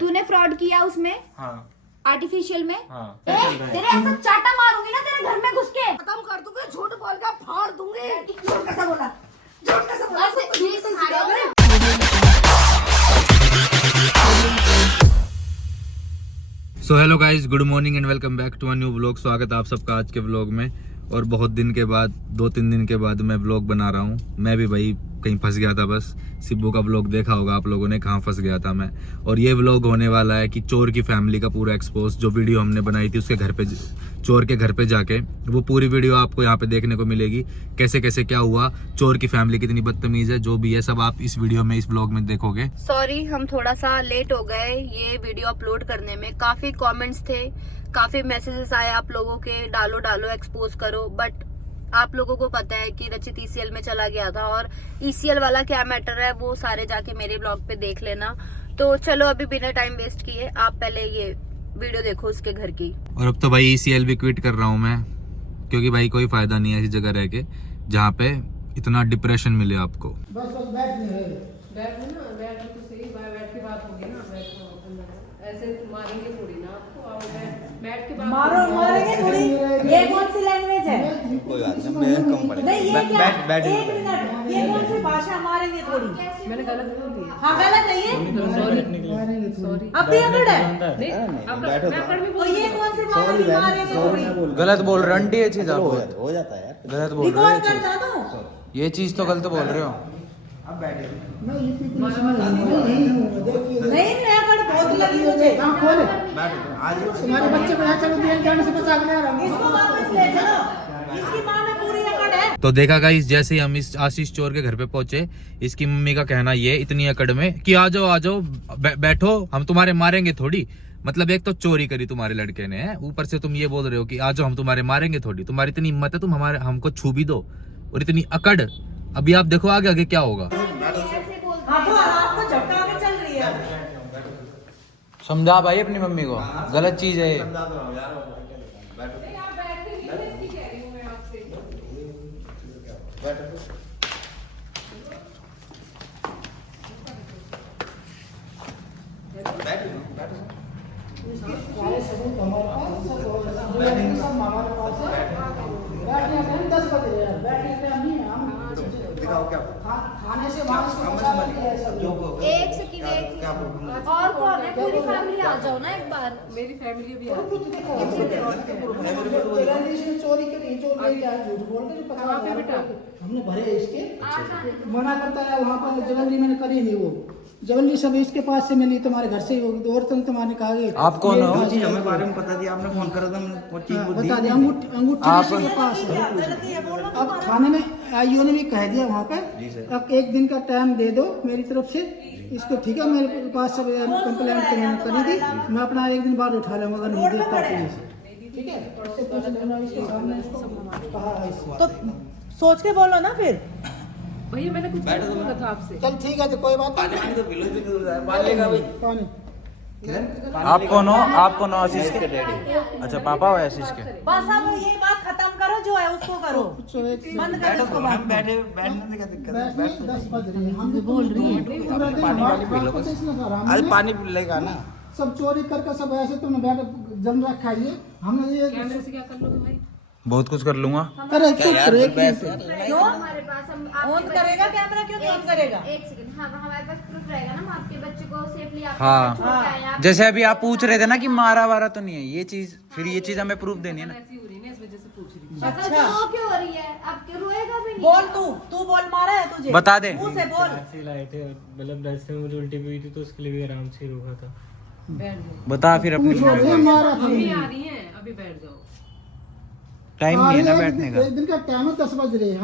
तूने फ्रॉड किया उसमें? हाँ। आर्टिफिशियल में? हाँ। तेरे ऐसा चाटा मारूंगी ना तेरे घर में घुस के, खत्म कर दूंगी, झूठ बोल के फाड़ दूंगी। झूठ कैसा बोला? झूठ कैसा बोला? ये सिखा रहे हो? So hello guys, good morning and welcome back to a new vlog. स्वागत है आप सबका आज के व्लॉग में। और बहुत दिन के बाद, 2-3 दिन के बाद मैं व्लॉग बना रहा हूँ। मैं भी भाई कहीं फंस गया था। बस सिब्बू का व्लॉग देखा होगा आप लोगों ने, कहाँ फंस गया था मैं। और ये व्लॉग होने वाला है कि चोर की फैमिली का पूरा एक्सपोज। जो वीडियो हमने बनाई थी उसके घर पे, चोर के घर पे जाके, वो पूरी वीडियो आपको यहाँ पे देखने को मिलेगी। कैसे कैसे क्या हुआ, चोर की फैमिली कितनी बदतमीज है, जो भी है सब आप इस वीडियो में, इस व्लॉग में देखोगे। सॉरी, हम थोड़ा सा लेट हो गए ये वीडियो अपलोड करने में। काफी कमेंट्स थे, काफी मैसेजेस आए आप लोगों के, डालो डालो, एक्सपोज करो। बट आप लोगों को पता है कि रचित ECL में चला गया था, और ECL वाला क्या मैटर है वो सारे जाके मेरे ब्लॉग पे देख लेना। तो चलो अभी बिना टाइम वेस्ट किए आप पहले ये वीडियो देखो उसके घर की। और अब तो भाई ECL भी क्विट कर रहा हूँ मैं, क्योंकि भाई कोई फायदा नहीं है ऐसी जगह रह के जहाँ पे इतना डिप्रेशन मिले आपको। बस बैठ नहीं रहे। बैठ ना, बैठ तो सही, बैठ के बात होगी ना। बैठ ऐसे मारेंगे थोड़ी ना आपको। आओ बैठ के बात मारेंगे थोड़ी। ये कौन सी लैंग्वेज है? कोई बात नहीं, मैं कम पड़ेगा। नहीं, ये क्या? एक मिनट, ये कौन सी भाषा? मारेंगे थोड़ी। मैंने गलत बोल दिया। हाँ, गलत है ये। सॉरी। अब भी अकड़ है। नहीं, अब मैं अकड़ भी तो बोल ये कौन सी भाषा? मारेंगे थोड़ी। गलत बोल रहे हैं ये चीज, आप हो जाता है यार, गलत बोल रहे रिकॉर्ड हो करता तो। ये चीज तो गलत बोल रहे हो। अब बैठे। नहीं इतनी परेशानी नहीं हूँ। देखिए नहीं, मैं अकड़ बहुत लगी मुझे। कहाँ खोले? आज तुम्हारे बच्चे को यहाँ चलो जेल जाने से बचा के ले रहा हूँ। इसको वापस ले चलो। इसकी माँ में पूरी अकड़ है। तो देखा गाइस, जैसे ही हम इस आशीष चोर के घर पे पहुंचे, इसकी मम्मी का कहना ये इतनी अकड़ में कि आ जाओ बैठो, हम तुम्हारे मारेंगे थोड़ी। मतलब एक तो चोरी करी तुम्हारे लड़के ने, ऊपर से तुम ये बोल रहे हो कि आ जाओ हम तुम्हारे मारेंगे थोड़ी। तुम्हारी इतनी हिम्मत है, तुम हमको छू भी दो, और इतनी अकड़। अभी आप देखो आगे आगे क्या होगा। हाँ, तो आपको झटका के चल रही है। समझा भाई अपनी मम्मी को, गलत चीज है ये। सारे सबूत हमारे पास, सब हमारे पास है। बैठने का टाइम 10 बजे है। बैठने का टाइम नहीं है। हम दिखाओ क्या खाने से बारिश को बचा लेते हैं सब लोग। एक सेकंड, एक और कौन है? पूरी फैमिली आ जाओ ना एक बार। मेरी फैमिली भी आ कुछ देखो, इसने चोरी करी, चोर ले गया, झूठ बोल के 50,000 हमने भरे इसके। मना करता है वहाँ पर, जबरदस्ती मैंने करी नहीं। वो जबरदस्ती सब इसके पास से मिली, तुम्हारे घर से ही होगी। तो और तुम्हारे कहा आप कौन हो? हमें बारे में पता दिया आपने, फोन करा था, हमने वो चीज को दी। बता दिया। अंगूठी इसी के पास है। अब थाने में आईओ ने भी कह दिया वहाँ पे, अब 1 दिन का टाइम दे दो मेरी तरफ से इसको, ठीक है? मेरे पास सब कंप्लेंट तो मैंने करी थी, मैं अपना 1 दिन बाद उठा लूँगा अगर नहीं देता पुलिस, ठीक है? इससे पूछ लेना, इसके सामने इसको कहा है इसको। तो सोच के बोलो ना फिर। भैया मैंने कुछ नहीं बोला था आपसे। चल ठीक है, तो कोई बात नहीं। पानी आप कौन हो? आप कौन हो? आशीष के डैडी? अच्छा, पापा हो आशीष के? बस अब ये बात खत्म करो, जो है उसको करो, बंद कर इसको बात। बैठने से क्या दिक्कत है? बैठने 10 बज रही है, हम जो बोल रही है पूरा दिन अरे पानी पी लेगा ना। सब चोरी करके सब ऐसे तुमने बैठ जम रखा है ये। हमने ये कैमरे से क्या कर लोगे भाई? बहुत कुछ कर लूंगा। अरे चुप रहे। क्यों हमारे पास हम ऑन करेगा कैमरा? क्यों ऑन करेगा? एक सेकंड, हाँ हमारे पास प्रूफ रहेगा ना। हम आपके बच्चे को सेफली हाँ, जैसे अभी आप पूछ रहे थे ना कि मारा वारा तो नहीं है, ये चीज, फिर ये चीज हमें प्रूफ देनी है ना। ऐसी हो रही है ना, इस वजह से पूछ रही थी। अच्छा तो क्यों हो रही है? अब क्यों रोएगा भी नहीं? बोल, तू बोल, मारा है तुझे? बता दे। मुंह से बोल। लाए थे, मतलब रास्ते में मुझे उल्टी भी हुई थी तो उसके लिए भी आराम से रोका था। बैठ जाओ, बता फिर अपनी। मारा था मम्मी आ रही है, अभी बैठ जाओ। टाइम नहीं है ना बैठने का। 1 दिन का टाइम है, 10 बज रहे हैं।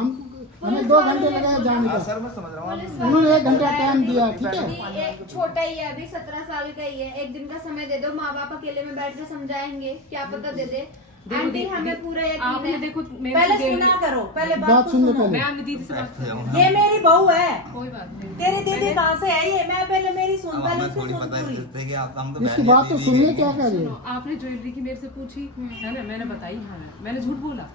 हमें 2 घंटे लगे जाने का। सर मैं समझ रहा हूँ। उन्होंने 1 घंटा टाइम दिया, ठीक है? अभी एक छोटा ही है, अभी 17 साल का ही है। 1 दिन का समय दे दो, माँ बाप अकेले में बैठ के समझाएंगे, क्या पता दे दे। आंटी हमें पूरा यकीन आपने है। देखो पहले सुना करो, पहले बात सुन लो मैं पहले। अपनी दीदी से बात करूंगी। ये मेरी बहू है, कोई बात नहीं। तेरी दीदी कहाँ से है ये? मैं पहले मेरी सुन, पहले हमें उसकी थोड़ी सुन पता पूरी। है कि आप हम तो इसकी बात तो सुनिए, क्या कह रहे सुनो, हो? आपने ज्वेलरी की मेरे से पूछी है ना, मैंने बताई। हाँ, मैंने झूठ बोला?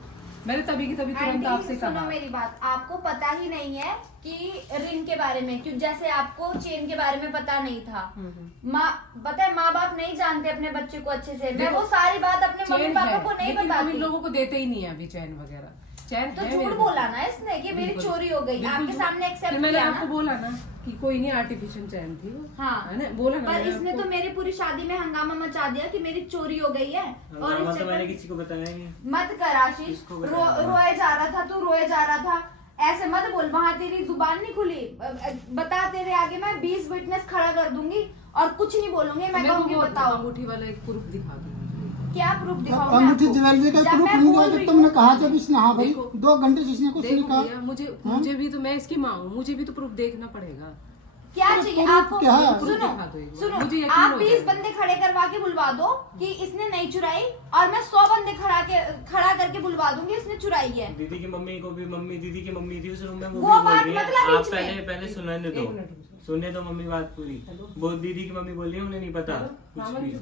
मैंने तभी की तभी तुरंत आपसे आंटी, सुनो कहा। मेरी बात, आपको पता ही नहीं है कि रिंग के बारे में, क्यों जैसे आपको चेन के बारे में पता नहीं था। माँ पता है, माँ बाप नहीं जानते अपने बच्चे को अच्छे से। मैं देखो, वो सारी बात अपने मम्मी चैन पापा है, को नहीं लेकिन हम इन बताती। लोगों को देते ही नहीं है अभी चैन वगैरह। चैन तो है झूठ मेरे को। बोला ना इसने कि मेरी बिल्कुल। चोरी हो गई, बिल्कुल आपके झूठ। सामने फिर एक्सेप्ट मैंने किया आपको ना। बोला ना कि कोई नहीं, आर्टिफिशियल चैन थी वो। हाँ, है ना, बोला ना पर मैंने इसने आपको। तो मेरी पूरी शादी में हंगामा मचा दिया कि मेरी चोरी हो गई है। और इस तो चक्कर- मैंने किसी को बताया नहीं। मत कर आशीष, रोए जा रहा था तू, रोए जा रहा था, ऐसे मत बोल। वहां तेरी जुबान नहीं खुली। बता, तेरे आगे मैं 20 विटनेस खड़ा कर दूंगी और कुछ नहीं बोलूंगी। मैं मेरे को कहूंगी वो बताओ अंगूठी वाला एक प्रूफ दिखा दो। क्या प्रूफ दिखाऊं? अंगूठी ज्वेलरी का प्रूफ नहीं दिया जब तुमने कहा जब इसने हाँ भाई देखो, 2 घंटे जिसने कुछ नहीं देखो कहा। भैया, मुझे भी तो, मैं इसकी माँ हूँ, मुझे भी तो प्रूफ देखना पड़ेगा। क्या चाहिए प्रूफ आपको? क्या है? सुनो दिखा दो एक बार। सुनो, मुझे यकीन आप हो 20 जाएगा। बंदे खड़े करवा के बुलवा दो कि इसने नहीं चुराई, और मैं 100 बंदे खड़ा करके बुलवा दूंगी इसने चुराई है। दीदी की मम्मी को भी, मम्मी दीदी की मम्मी थी उस रूम में, वो वो भी बोल बात रही है। मतलब आप बीच में। पहले सुनने दो, एक मिनट। सुनने दो मम्मी बात पूरी। वो दीदी की मम्मी बोल रही है उन्हें नहीं पता कुछ भी।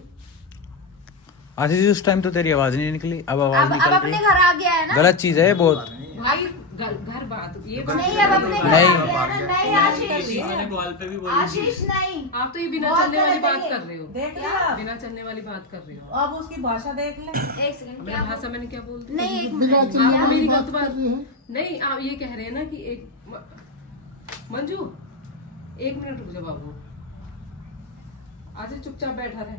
आशीष उस टाइम तो तेरी आवाज नहीं निकली, अब आवाज अब निकल रही अपने है। घर आ गया है ना। गलत चीज है ये बहुत। भाई घर बात ये बात नहीं, अब अपने घर नहीं। आ गया है ना। नहीं आशीष, मैंने कॉल पे भी बोली आशीष नहीं। आप तो ये बिना बहुत चलने वाली गलत है बात ये। कर रहे हो। देख लिया, बिना चलने वाली बात कर रहे हो। अब उसकी भाषा देख ले। एक सेकंड, मेरी क्या भाषा मैंने क्या बोल दी? नहीं, एक बिना मिनट। चलने आपको मेरी बात गलत बात कर रही है। नहीं, आप ये कह रहे हैं ना कि मंजू 1 मिनट रुक जा बाबू। आज चुपचाप बैठा रहे।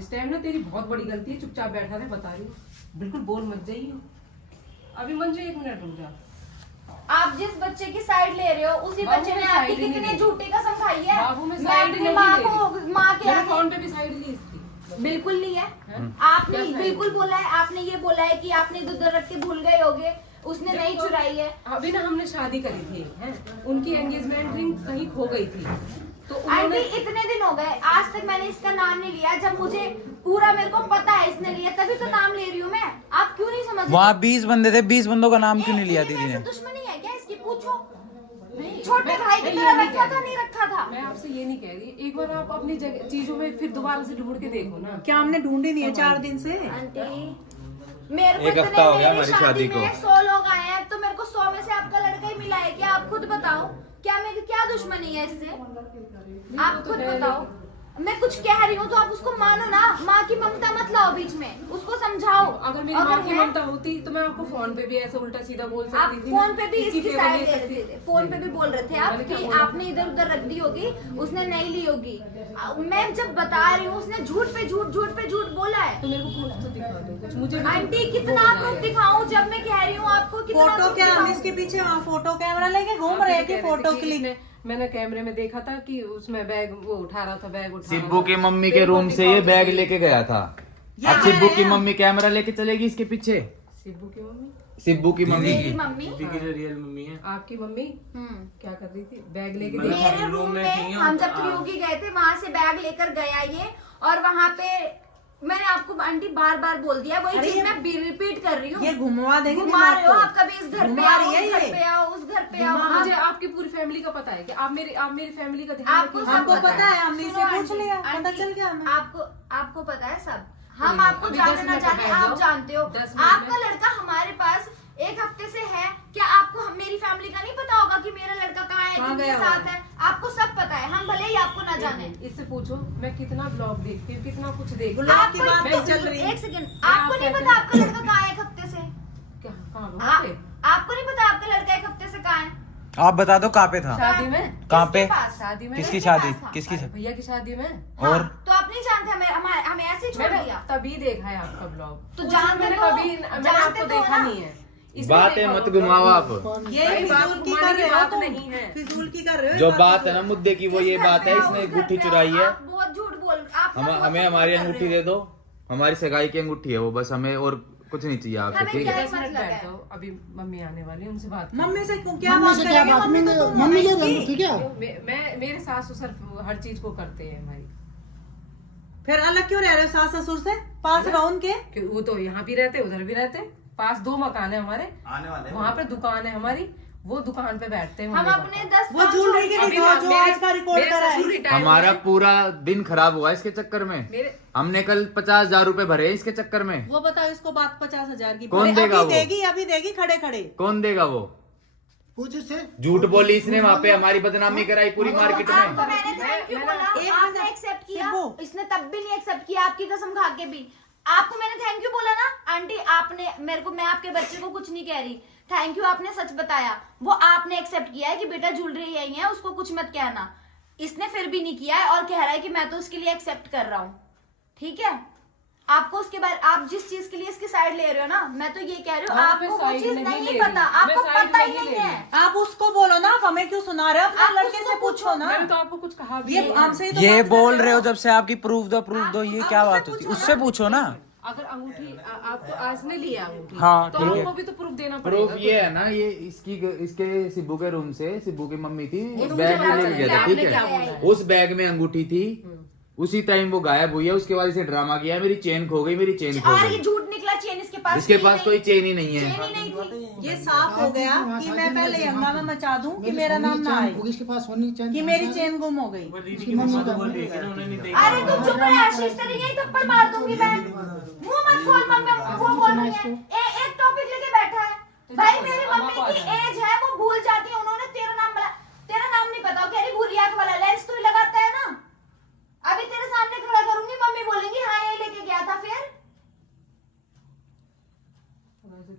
इस टाइम ना तेरी बहुत बड़ी गलती है, चुपचाप बैठा रहे, बता रही हूँ। बिल्कुल बोल मत जाइए। अभी मंजू 1 मिनट रुक जा। आप जिस बच्चे की साइड ले रहे हो, उसी बाबू, बच्चे ने मैं आपकी साइड ही नहीं कितनी ली। झूठी कसम खाई है। बाबू, मैं मैं साइड अपनी नहीं माँ ले को, रही। माँ के मैंने आगे फोन पे भी साइड ली इसकी। बिल्कुल नहीं है। हैं? आपने क्या साइड? बिल्कुल बोला है, आपने ये बोला है कि आपने दूध रख के भूल गए होगे, उसने नहीं चुराई है। अभी ना हमने शादी करी थी, हैं? उनकी एंगेजमेंट रिंग कहीं खो गई थी, तो आंटी उन्होंने इतने दिन हो गए, आज तक मैंने इसका नाम नहीं लिया। जब मुझे पूरा मेरे को पता है इसने लिया, तभी तो नाम ले रही हूँ मैं। आप क्यों नहीं समझ रहे? वहाँ 20 बंदे थे, 20 बंदों का नाम क्यों नहीं लिया मेरी दीदी ने? ऐसे दुश्मनी है क्या इसकी? पूछो। छोटे भाई की तरह रखा था, नहीं रखा था। मैं आपसे ये नहीं कह रही, एक बार आप अपनी जगह चीजों में फिर दोबारा से ढूंढ के देखो ना। क्या हमने ढूंढी नहीं है 4 दिन से? आंटी मेरे को एक हफ्ता हो गया हमारी शादी को। 100 लोग आए हैं, तो मेरे को 100 में से आपका लड़का ही मिला है क्या? आप खुद बताओ, क्या मेरी क्या दुश्मनी है इससे? आप खुद बताओ। मैं कुछ कह रही हूँ तो आप उसको मानो ना। माँ की ममता मत लाओ बीच में, उसको समझाओ। अगर मेरी माँ की है- ममता होती तो मैं आपको फोन पे भी ऐसा उल्टा सीधा बोल आप सकती थी। फोन पे भी इसकी इसकी फेवर साइड ले ले सकती रहे थे, फोन पे भी बोल रहे थे आप मैंने क्या कि बोला? आपने इधर उधर रख दी होगी, उसने नहीं ली होगी। मैं जब बता रही हूँ, उसने झूठ पे झूठ बोला है। तो मेरे को प्रूफ तो दिखा दो कुछ, मुझे भी आंटी तो कितना हो प्रूफ जाए। दिखाऊं? जब मैं कह रही हूँ आपको कितना फोटो proof क्या हम दिखाऊं? इसके पीछे वहाँ फोटो कैमरा लेके घूम आप रहे ये हैं कि कह रहे फोटो थे कि क्लिक? इसने- मैंने कैमरे में देखा था कि उसमें बैग वो उठा रहा था, बैग उठा सिब्बू रहा की था। मम्मी के मेरे को रूम से ये दिखाओ बैग तो सही। लेके गया था। ये अब कह सिब्बू रहे की हैं। मम्मी कैमरा लेके चलेगी इसके पीछे। सिब्बू की मम्मी, सिब्बू की मम्मी मेरी मम्मी दीदी की जो रियल मम्मी है। आपकी मम्मी क्या कर रही थी? बैग लेके मतलब गई। मेरे रूम में हम जब त्रियोगी गए थे, वहां से बैग लेकर गया ये, और वहां पे मैंने आपको आंटी बार बार बोल दिया, वही अरे चीज ये- मैं रिपीट कर रही हूँ। ये घुमवा देंगे घुमा दिमाग रहे हो को। आप, कभी इस घर पे घुमा आओ, रही है उस घर ये। पे आओ, उस घर पे आओ। मुझे आप- आपकी पूरी फैमिली का पता है कि आप मेरी फैमिली का ध्यान आपको रखिए। सब हमको पता है, हमने सुनो इससे पूछ आंटी, लिया, पता आंटी, चल गया हमें। आपको पता है सब। हम नहीं, आपको अभी जाने 10 ना मिनट जाने, बैठ आप जाओ। जानते हो। 10 मिनट आपका में। लड़का हमारे पास 1 हफ्ते से है। क्या आपको मेरी फैमिली का नहीं पता होगा कि मेरा लड़का कहाँ है, कहाँ किसके गया साथ होगा? है? आपको सब पता है, हम भले ही आपको ना जाने। इससे पूछो मैं कितना ब्लॉग देखती हूँ, कितना कुछ देखती हूँ। ब्लॉग की बात आपको नहीं चल रही है। एक सेकंड, आपको नहीं पता आपका लड़का कहाँ है 1 हफ्ते से? क्या कहाँ वहाँ पे? आपको नहीं पता आपका लड़का 1 हफ्ते से कहाँ है? आप बता दो कहाँ पे था? शादी में? कहाँ पे? किसके पास? शादी में? किसकी किसके शादी? पास था? किसकी शादी? भैया की शादी में। और तो आप नहीं जानते, हमें ऐसे ही छोड़ मैंने दिया। तभी देखा है आपका ब्लॉग। तो जानते मैंने तो- कभी मैंने जानते आपको तो देखा ना। नहीं है। इसलिए बातें देखा मत होगा। घुमाओ आप। ये भाई, बात फिजूल की घुमाने कर की रहे हो बात तुम। नहीं है। फिजूल की कर रहे हो। जो ये बात है ना मुद्दे की, वो ये इस घर बात पे है आओ, इसने उस घर अंगूठी पे आओ, चुराई है। आप बहुत झूठ बोल, आप हम बहुत हमें झूठ हमारी कर रहे अंगूठी हो। दे दो, हमारी सगाई की अंगूठी है वो, बस हमें और कुछ नहीं चाहिए आपसे, हमें ठीक क्या है? 10 मिनट मतलब बैठ है? जाओ, अभी मम्मी आने वाली है, उनसे बात करो। मम्मी से क्या मम्मी बात से क्या करेंगे? बात? मम्मी तो तुम मम्मी ले इसकी। रही ठीक है? मैं मेरे सास ससुर हर चीज को करते हैं भाई। फिर अलग क्यों रह रहे हो सास ससुर से? पास रहो उनके। कि वो तो यहाँ भी रहते उधर भी रहते। पास 2 मकान है हमारे, आने वाले हैं। वहाँ पे दुकान है हमारी, वो दुकान पे बैठते हैं हम अपने 10 वो ज्वेलरी के अभी दिखाओ जो मेरे- आज का रिकॉर्ड मेरे करा ससुर है। रिटायर हमारा हुए। पूरा दिन खराब हुआ इसके चक्कर में। हमने कल 50,000 रुपए भरे इसके चक्कर में। वो बताओ इसको बात 50,000 की कौन देगा वो? अभी देगी खड़े खड़े। कौन देगा वो? पूछ से झूठ बोली इसने, वहाँ पे हमारी बदनामी कराई पूरी मार्केट में। आपको मैंने थैंक यू बोला, एक आपने मिनट, एक्सेप्ट किया, सिब्बू। इसने तब भी नहीं एक्सेप्ट किया, आपकी कसम खा के भी। आपको मैंने थैंक यू बोला ना आंटी, आपने मेरे को, मैं आपके बच्चे को कुछ नहीं कह रही, थैंक यू आपने सच बताया, वो आपने एक्सेप्ट किया है कि बेटा ज्वेलरी यही है, उसको कुछ मत कहना। इसने फिर भी नहीं किया है और कह रहा है कि मैं तो उसके लिए एक्सेप्ट कर रहा हूँ। ठीक है, आपको उसके बारे, आप जिस चीज के लिए इसकी साइड ले रहे हो ना, मैं तो ये कह रही हूँ, हाँ, मैं आपको वो साइड चीज नहीं नहीं ले रही। पता, मैं आपको साइड पता ही नहीं नहीं ले है। रही। आप उसको बोलो ना, आप हमें क्यों सुना रहे हो? अपने आप लड़के उसको से पूछो ना। मैंने तो आपको कुछ कहा भी ये नहीं। हमसे ही तो ये बात कर बोल रहे रहे हो जब से आपकी प्रूफ दो ये आप क्या उससे बात होती है? पूछो उससे पूछो ना। अगर अंगूठी आपको आज ने लिया अंगूठी, हाँ, तो ठीक है। आपको भी तो प्रूफ देना प्रूफ पड़ेगा। ये है ना, ये इसके सिब्बू के रूम से सिब्बू की मम्मी थी, मुझे बैग पता में लेके है, गया था। आपने ठीक क्या है, बोला है। उस बैग में अंगूठी थी, उसी टाइम वो गायब हुई है। उसके बाद इसे ड्रामा किया, मेरी चेन खो गई, मेरी चेन खो और ये गई। झूठ निकला, चेन इसके पास इसके थी पास नहीं। कोई चेन ही नहीं चेन है। ही नहीं थी। ये साफ हो गया कि मैं पहले हंगामा मचा दूं कि मेरा नाम ना आए, इसके पास होनी चाहिए कि मेरी चेन गुम हो गई। वो दीदी की मम्मा तो बोल रही है कि ना उन्होंने देखा। अरे तू चुप रह आशीष, तेरे यही थप्पड़ मार दूंगी मैं। मुंह मत खोल, मम्मी वो बोल रही है, एक टॉपिक लेके बैठा है। भाई मेरी मम्मी की एज है, वो भूल जाती है, उन्होंने तेरा नाम बोला, तेरा नाम नहीं पता, कह रही भूरी आंख वाला, लेंस तो ही लगाता है ना। अभी तेरे सामने खड़ा करूंगी, मम्मी बोलेंगी हाँ ये लेके गया था, फिर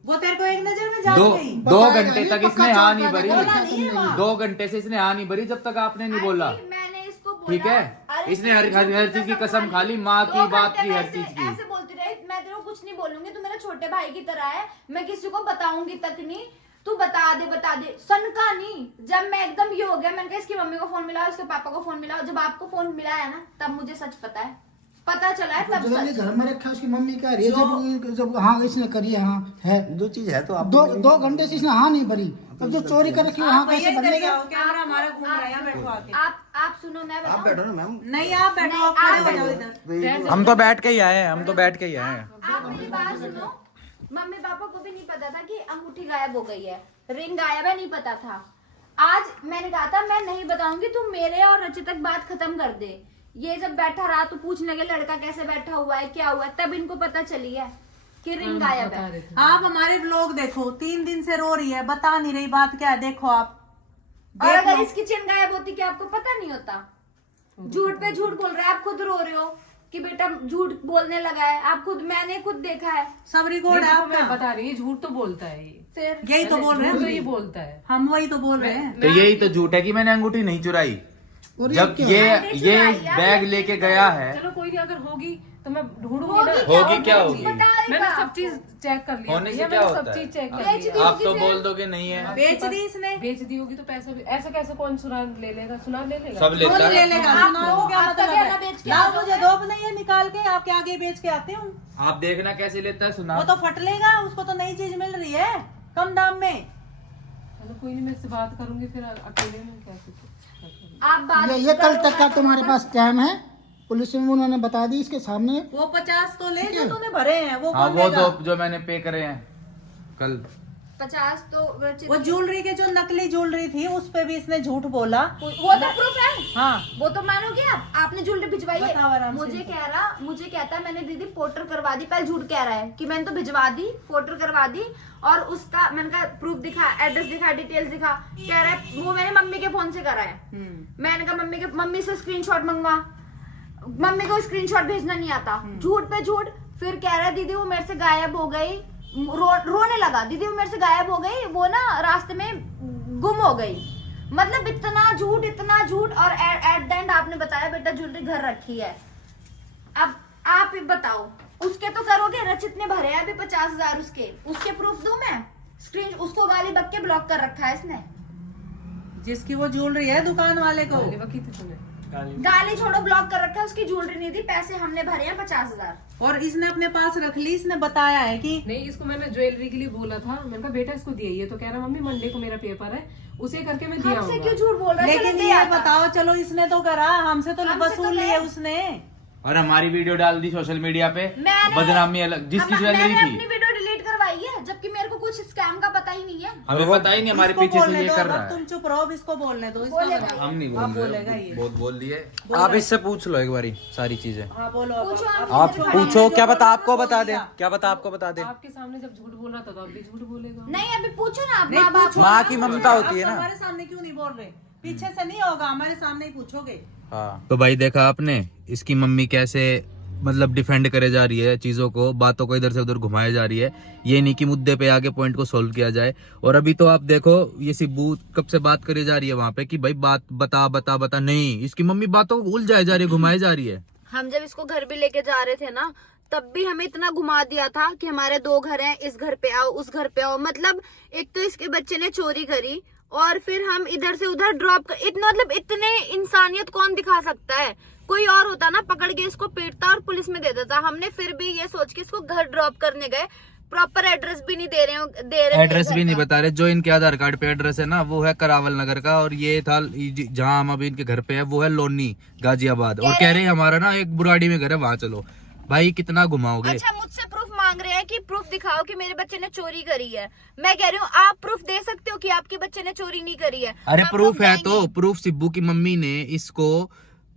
वो तेरे को एक नजर में जान गई। 2 घंटे तक इसने हाँ नहीं भरी। बोला नहीं है वहाँ। 2 घंटे से इसने हाँ नहीं भरी जब तक आपने नहीं बोला। आंटी, मैंने इसको बोला, ठीक है, अरे इसने हर चीज की कसम खा ली, माँ की, 2 बाप घंटे की, हर मैं चीज की। ऐसे बोलती रही, मैं तेरे को कुछ नहीं बोलूंगी, तू मेरे छोटे भाई की तरह है, मैं किसी को बताऊंगी तक नहीं, तू बता दे सनका नहीं। जब मैं एकदम ये हो गया, मैंने कहा इसकी मम्मी को फोन मिला, उसके पापा को फोन मिला, जब आपको फोन मिला है ना, तब मुझे सच पता चला है, तब जब ये सच। घर में रखा उसकी मम्मी का रे, जब हाँ इसने करी है, हाँ है जो चीज है तो आप 2 घंटे से इसने हाँ नहीं भरी, अब जो चोरी कर रखी वहाँ आप कैसे भैया भर इधर लेगा? आओ, कैमरा हमारा घूम रहा है, यहाँ बैठो आके। आप सुनो, मैं आप बताऊं? बैठो ना मैम। नहीं आप बैठो, आप खड़े हो जाओ इधर। हम तो बैठ के ही आए हैं, हम तो बैठ के ही आए हैं। आप मेरी बात सुनो, मम्मी पापा को भी नहीं पता था कि अंगूठी गायब हो गई है, रिंग गायब है, नहीं पता था। आज मैंने कहा था मैं नहीं बताऊंगी, तू मेरे और रचित तक बात खत्म कर दे। ये जब बैठा रहा तो पूछने के लड़का कैसे बैठा हुआ है, क्या हुआ है, तब इनको पता चली है कि रिंग गायब है। आप हमारे व्लॉग देखो, 3 दिन से रो रही है, बता नहीं रही बात क्या है, देखो आप। और देख अगर लो। इसकी चेन गायब होती क्या आपको पता नहीं होता? झूठ पे झूठ बोल रहा है, आप खुद रो रहे हो कि बेटा झूठ बोलने लगा है, आप खुद, मैंने खुद देखा है। सब रिकॉर्ड है मैं आपका। बता रही हूँ, झूठ तो बोलता है ये, फिर यही तो बोल रहे झूठ तो हैं, ये बोलता है। हम वही तो बोल रहे हैं। तो यही तो झूठ है कि मैंने अंगूठी नहीं चुराई। और जब क्या? ये बैग लेके गया है, चलो कोई नहीं, अगर होगी तो मैं ढूंढूंगी होगी ना। क्या? होगी क्या होगी? मैंने सब चीज चेक कर लिया, होने से भैया, क्या मैंने होता सब है? चीज चेक कर बेच लिया। दी आप होगी तो फिर। बोल दोगे नहीं है। बेच दी इसने, बेच दी होगी तो पैसा भी, ऐसा कैसे कौन सुनार ले लेगा? सुनार ले लेगा? सब कौन लेता ले है। लेगा? आप सुनार लो, को क्या आपका मतलब गहना है? बेच के लाओ, आ मुझे जाओ। दो नहीं है, निकाल के आपके आगे बेच के आती हूँ। आप देखना कैसे लेता है सुना। वो तो फट लेगा, उसको तो नई चीज मिल रही है कम दाम में। चलो कोई नहीं, मैं इससे बात करूंगी फिर अकेले में क्या कुछ। आप बात ये कल करो, तक का तुम्हारे पास टाइम है, पुलिस में उन्होंने बता दी इसके सामने। वो 50 तो ले जो तूने भरे हैं, वो हाँ, कौन वो देगा? दो जो मैंने पे करे हैं कल। 50 तो रचित- वो ज्वेलरी के जो नकली ज्वेलरी थी उस पे भी इसने झूठ बोला। वो तो प्रूफ है, हाँ, वो तो मानोगे आप, आपने ज्वेलरी भिजवाई बताओ है। आराम से। मुझे कहता है मैंने दीदी पोर्टर करवा दी, पहले झूठ कह रहा है कि मैंने तो भिजवा दी, पोर्टर करवा दी, और उसका मैंने कहा प्रूफ दिखा, एड्रेस दिखा, डिटेल्स दिखा, कह रहा है वो मैंने मम्मी के फोन से करा है। मैंने कहा मम्मी से स्क्रीनशॉट मंगवा, मम्मी को स्क्रीनशॉट भेजना नहीं आता, झूठ पे झूठ। फिर कह रहा है दीदी वो मेरे से गायब हो गई, रोने लगा, दीदी वो मेरे से गायब हो गई, वो ना रास्ते में गुम हो गई। मतलब इतना झूठ, और एट द एंड आपने बताया बेटा ज्वेलरी घर रखी है। अब आप ही बताओ, उसके तो करोगे, रचित ने भरे हैं अभी 50,000 उसके प्रूफ दूं मैं? स्क्रीन, उसको गाली बक के ब्लॉक कर रखा है इसने। जिसकी वो ज्वेलरी है दुकान वाले को। वकी थी तुम्हें गाली छोड़ो, ब्लॉक कर रखा है, उसकी ज्वेलरी नहीं दी, पैसे हमने भरे हैं 50,000। और इसने अपने पास रख ली, इसने बताया है कि नहीं, इसको मैंने ज्वेलरी के लिए बोला था, मैंने कहा बेटा इसको दिया, ये तो कह रहा मम्मी मंडे को मेरा पेपर है, उसे करके मैं दिया हमसे हूँ। क्यों झूठ बोल रहा है? लेकिन चलो दे ये आता। बताओ, चलो इसने तो करा, हमसे तो हमसे तो वसूल ले। लिए उसने। और हमारी वीडियो डाल दी सोशल मीडिया पे, मैंने- बदनामी अलग, जिसकी ज्वेलरी मैंने थी। अपनी वीडियो डिलीट करवाई है, जबकि मेरे को कुछ कुछ स्कैम का पता ही नहीं है। हमें पता ही नहीं, हमारे इसको पीछे से बोलने ये दो, कर अब रहा है। तुम चुप रहो, अब इसको बोलने दो, इसका बताओ। हम नहीं आप बोल बोलेगा रहे, ये। बहुत बोल दिए। आप इससे पूछ लो एक बारी सारी चीजें। हाँ बोलो, पूछो आप पूछो, क्या पता आपको बता दे, क्या पता आपको बता दे। आपके सामने जब झूठ बोल रहा था तो अब भी झूठ बोलेगा। नहीं अभी पूछो ना आप नहीं, माँ बाप पूछो माँ ना, की पूछो ममता ना, होती है आप ना। हमारे सामने क्यों नहीं बोल रहे? पीछे से नहीं होगा, हमारे सामने ही पूछोगे। हाँ तो भाई देखा आपने, इसकी मम्मी कैसे मतलब डिफेंड करे जा रही है चीजों को, बातों को इधर से उधर घुमाए जा रही है। ये नहीं कि मुद्दे पे आगे पॉइंट को सोल्व किया जाए। और अभी तो आप देखो ये सिब्बू कब से बात करे जा रही है वहां पे कि भाई बात बता बता बता, नहीं इसकी मम्मी बातों को उलझाए जा रही है, घुमाए जा रही है। हम जब इसको घर भी लेके जा रहे थे ना, तब भी हमें इतना घुमा दिया था कि हमारे 2 घर हैं, इस घर पे आओ उस घर पे आओ। मतलब एक तो इसके बच्चे ने चोरी करी और फिर हम इधर से उधर ड्रॉप कर, इतना मतलब इतने इंसानियत कौन दिखा सकता है? कोई और होता ना पकड़ के इसको पीटता और पुलिस में दे देता। हमने फिर भी ये सोच के इसको घर ड्रॉप करने गए, प्रॉपर एड्रेस भी नहीं दे रहे एड्रेस भी नहीं बता रहे। जो इनके आधार कार्ड पे एड्रेस है ना वो है करावल नगर का, और ये था जहाँ हम अभी इनके घर पे है वो है लोनी गाजियाबाद। और कह रहे हैं हमारा ना एक बुराड़ी में घर है, वहां चलो। भाई कितना घुमाओगे? अच्छा मुझसे प्रूफ मांग रहे हैं कि प्रूफ दिखाओ कि मेरे बच्चे ने चोरी करी है। मैं कह रही हूँ आप प्रूफ दे सकते हो कि आपके बच्चे ने चोरी नहीं करी है? अरे हम प्रूफ लोग है जाएंगे। तो प्रूफ सिब्बू की मम्मी ने इसको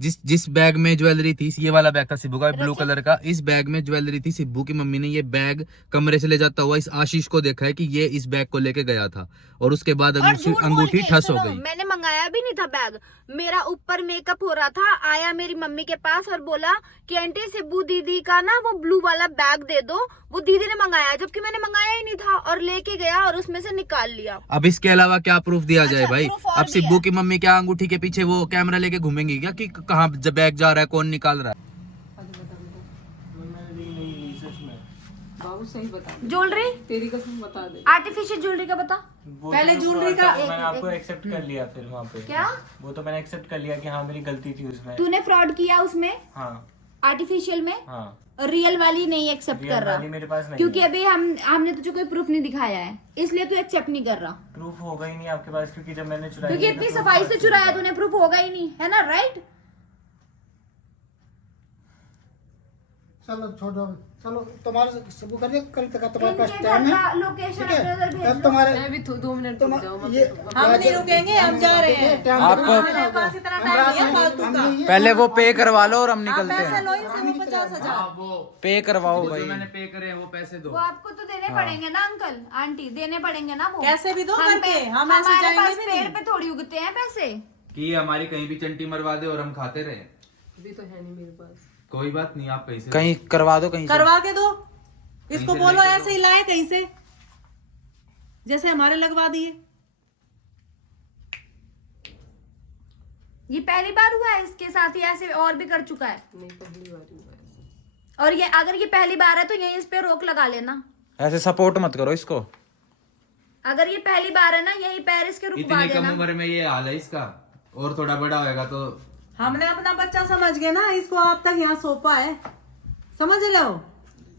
जिस बैग में ज्वेलरी थी, ये वाला बैग था सिब्बू का ब्लू कलर का, इस बैग में ज्वेलरी थी। सिब्बू की मम्मी ने ये बैग कमरे से ले जाता हुआ इस आशीष को देखा है कि ये इस बैग को लेके गया था, और उसके बाद और झूठ बोल अंगूठी के, ठस हो सुनो, गई। मैंने मंगाया भी नहीं था बैग। मेरा ऊपर मेकअप हो रहा था, आया मेरी मम्मी के पास और बोला कि आंटी सिब्बू दीदी का ना वो ब्लू वाला बैग दे दो। वो दीदी ने मंगाया, जबकि मैंने मंगाया ही नहीं था, और लेके गया और उसमें से निकाल लिया। अब इसके अलावा क्या प्रूफ दिया जाए अच्छा, भाई? प्रूफ और अब भी सिब्बू है। की मम्मी क्या अंगूठी के पीछे वो कैमरा लेके घूमेंगी क्या कि कहाँ बैग जा रहा है, कौन निकाल रहा है? नहीं सच में बाबू सही बता दे, ज्वेलरी, तेरी कसम बता दे। आर्टिफिशियल ज्वेलरी का बता। वो पहले तो ज्वेलरी का मैंने आपको एक्सेप्ट कर लिया फिर वहाँ पे। क्या? वो तो मैंने एक्सेप्ट कर लिया कि हाँ मेरी गलती थी उसमें। तूने फ्रॉड किया उसमें, हाँ आर्टिफिशियल में, हाँ, और रियल वाली नहीं एक्सेप्ट रियल कर रहा वाली मेरे पास नहीं क्योंकि है। अभी हमने तुझे कोई प्रूफ नहीं दिखाया है, इसलिए तू एक्सेप्ट नहीं कर रहा। प्रूफ होगा ही नहीं आपके पास, क्योंकि जब मैंने चुराई क्योंकि थी तो इतनी proof सफाई पास से चुराया होगा। तूने, प्रूफ होगा ही नहीं, है ना? राइट? चलो छोड़ो, चलो तुम्हारे सबू कर दिया, कल तक का तुम्हारे पास टाइम है, लोकेशन ठीक है? भेज तब तुम्हारे मैं भी 2 मिनट रुक जाऊँ। ये हम नहीं रुकेंगे, हम जा रहे हैं। टाइम आपको- हमारे पास इतना टाइम नहीं है फालतू का। पहले वो पे करवा लो और हम आप निकलते पैसे हैं। लो इनसे, वो 50,000। पे करवाओ जो भाई। मैंने पे करे हैं वो पैसे दो। वो आपको तो देने पड़ेंगे ना अंकल आंटी, देने पड़ेंगे ना वो। कैसे भी दो हम करके, पे- हम ऐसे हमारे जाएंगे पास भी पेड़ नहीं। पे थोड़ी उगते हैं पैसे। कि हमारी कहीं भी चंटी मरवा दे और हम खाते रहे। अभी तो है नहीं मेरे पास। कोई बात नहीं, आप कहीं से कहीं करवा दो, कहीं से। करवा के दो, इसको से बोलो लेके ऐसे ही लाए कहीं से, जैसे हमारे लगवा दिए। ये पहली बार हुआ है इसके साथ, ही ऐसे और भी कर चुका है। नहीं पहली बार हुआ है। और ये अगर ये पहली बार है तो यही इस पे रोक लगा लेना। ऐसे सपोर्ट मत करो इसको। अगर ये पहली बार है ना, यही पैर इसके रुकवा इतनी कम देना। उम्र में ये हाल है इसका, और थोड़ा बड़ा होएगा तो हमने अपना बच्चा समझ गए ना, इसको आप तक यहाँ सौंपा है, समझ रहे हो?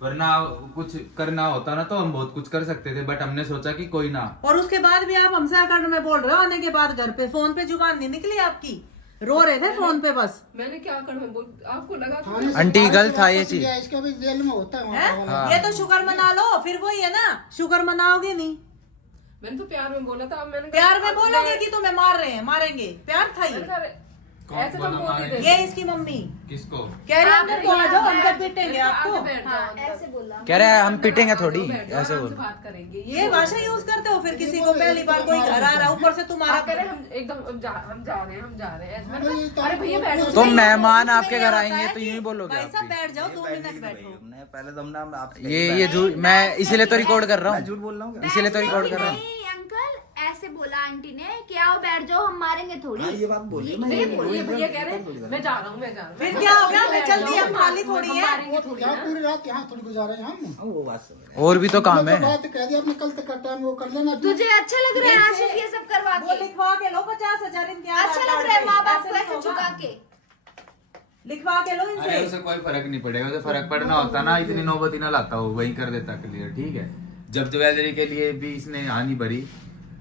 वरना कुछ करना होता ना तो हम बहुत कुछ कर सकते थे, बट हमने सोचा कि कोई ना। और उसके बाद भी आप हमसे आकर में बोल रहे हो, आने के बाद घर पे फोन पे जुबान नहीं निकली आपकी, रो रहे थे फोन पे बस। मैंने क्या कर, मैं बोल आपको लगा कि थाने से आंटी, बाहर गलत से था ये वापस चीज। लिया, इसका भी जेल में होता है वहाँ हैं? वाला। ये तो शुक्र मना लो, फिर वही है ना, शुक्र मनाओगे नहीं, मैंने तो प्यार में बोला था। अब मैंने प्यार में बोलोगे कि तुम्हें मार रहे हैं, मारेंगे, प्यार था मैंने ये। कहा, ऐसे तो बोल ही ये देते। इसकी मम्मी किसको? कह रहे हैं तो आ जाओ, हम तक पिटेंगे आपको। आगे बैठ जाओ अंदर। ऐसे बोला। कह रहे हैं हम पिटेंगे थोड़ी, बैठ जाओ, ऐसे आराम बोल। से बात करेंगे। ये भाषा यूज करते हो फिर किसी को, पहली बार कोई घर आ रहा है, ऊपर से तुम्हारा आप कह रहे हैं, हम एकदम हम जा रहे हैं, हम जा रहे हैं। मैंने भाई, कहा, अरे भैया बैठ जाओ। तो मेहमान आपके उसमें घर ये आएंगे होता है तो कि यूं ही बोलोगे भाई आप साहब भी। बैठ जाओ, 2 मिनट बैठो। हमने पहले तो हमने आपसे ये झूठ, मैं इसीलिए तो रिकॉर्ड कर रहा मैं हूँ, झूठ बोल रहा हूँ क्या? इसीलिए तो रिकॉर्ड कर रहा हूँ। नहीं अंकल, ऐसे बोला आंटी ने कि आओ बैठ जाओ, हम मारेंगे थोड़ी। हाँ, ये बात बोली मैं। ये भैया कह रहे हैं, मैं जा रहा हूँ, मैं जा रहा हूँ। फिर क्या हो गया, मैं जल्दी, हम खाली थोड़ी हम है। मारेंगे थोड़ी क्या ना। पूरी रात यहाँ थोड़ी गुजारे हैं हम? हाँ, वो बात समझ। और भी तो काम तो है। बात कह दिया आपने, कल तक का टाइम वो कर लेना। तुझे अच्छा लग रहा है आशीष ये सब करवा वो के? लिखवा के लो 50,000 इनके अच्छा लग रहा है माँ बाप को ऐसे झुका के? लिखवा के लो अरे इनसे। उसे कोई फर्क नहीं पड़ेगा, उसे फर्क पड़ना होता ना इतनी नौबत ही ना लाता हो, वही कर देता क्लियर। ठीक है, जब ज्वेलरी के लिए भी इसने हानि भरी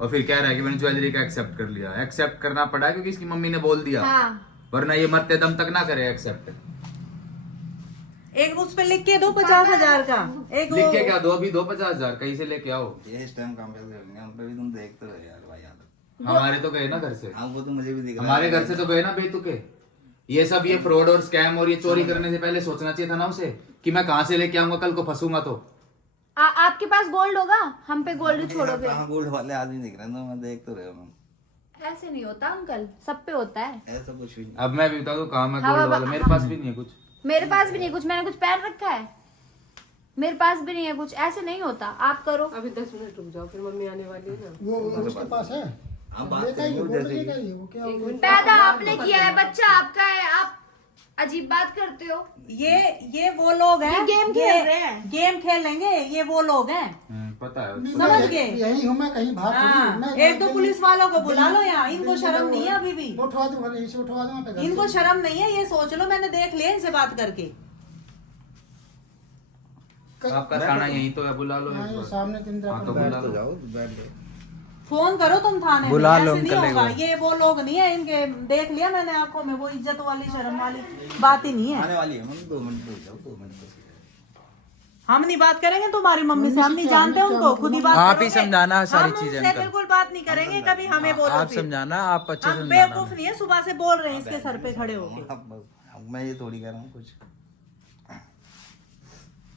और फिर कह रहा है कि मैंने ज्वेलरी का एक्सेप्ट कर लिया। एक्सेप्ट करना पड़ा क्योंकि इसकी मम्मी ने बोल दिया, हाँ। वरना ये मरते दम तक ना करे एक्सेप्ट। एक उस पे लिख के दो 50,000 का, एक लिख वो के क्या दो, अभी दो 50,000 कहीं से लेके आओ। ये इस टाइम काम कैसे करेंगे हम पे भी, तुम देख तो रहे यार भाई आदत। हमारे तो गए ना घर से, हाँ वो तो मुझे भी दिख रहा है। हमारे घर से तो गए ना बेतुके। ये सब ये फ्रॉड और स्कैम और ये चोरी करने से पहले सोचना चाहिए था ना उसे कि मैं कहाँ से लेके आऊंगा, कल को फंसूंगा तो। आपके पास गोल्ड होगा, हम पे गोल्ड छोड़ो फिर। कहाँ गोल्ड वाले आदमी दिख रहे हैं, तो मैं देख तो रहे हूँ। ऐसे नहीं होता अंकल, सब पे होता है। ऐसा कुछ भी नहीं। अब मैं भी बता दूं कहाँ मैं हाँ, गोल्ड वाला, मेरे पास भी नहीं है कुछ। मेरे पास भी नहीं कुछ, मैंने कुछ पहन रखा है, मेरे पास भी नहीं है कुछ। ऐसे नहीं होता, आप करो। अभी 10 मिनट रुक जाओ, फिर मम्मी आने वाली है ना। वो उसके पास है, हम बात लेता ही करेंगे गोल्ड जैसे लेता कि ही है, वो क्या पैदा आपने किया है, बच्चा आपका है, आप अजीब बात करते हो। ये वो लोग हैं, ये गेम खेल रहे हैं। गेम खेलेंगे, ये वो लोग हैं। पता है। समझ गए? यही हूँ मैं, कहीं बाहर थोड़ी हूँ। मैं एक दो पुलिस वालों को बुला लो यहाँ, इनको शर्म नहीं है अभी भी, उठवा दूंगा, इसे उठवा दूंगा पे घर इनको से। शर्म नहीं है, ये सोच लो मैंने देख लिया इनसे बात करके। आपका थाना यही तो है, बुला लो हाँ, एक ये बार। सामने तिंद्रा हाँ, तो पर बुला तो लो। जाओ बैठ जाओ। फोन करो तुम थाने में, बुला लो ऐसे नहीं अंकल होगा। को। ये वो लोग नहीं है, इनके देख लिया मैंने आंखों में, वो इज्जत वाली शर्म वाली बात ही नहीं है। आने वाली है मम्मी, 2 मिनट रुक जाओ, 2 मिनट बस। हम नहीं बात करेंगे तुम्हारी मम्मी से, हम नहीं जानते उनको, खुद ही बात आप ही करोगे। समझाना सारी हम चीजें उनसे अंकल। बिल्कुल बात नहीं करेंगे कभी, हमें बोलो आप फिर। समझाना, आप अच्छे से हम समझाना। बेवकूफ नहीं है, सुबह से बोल रहे हैं इसके सर पे खड़े होके। अब मैं ये थोड़ी कह रहा हूँ कुछ।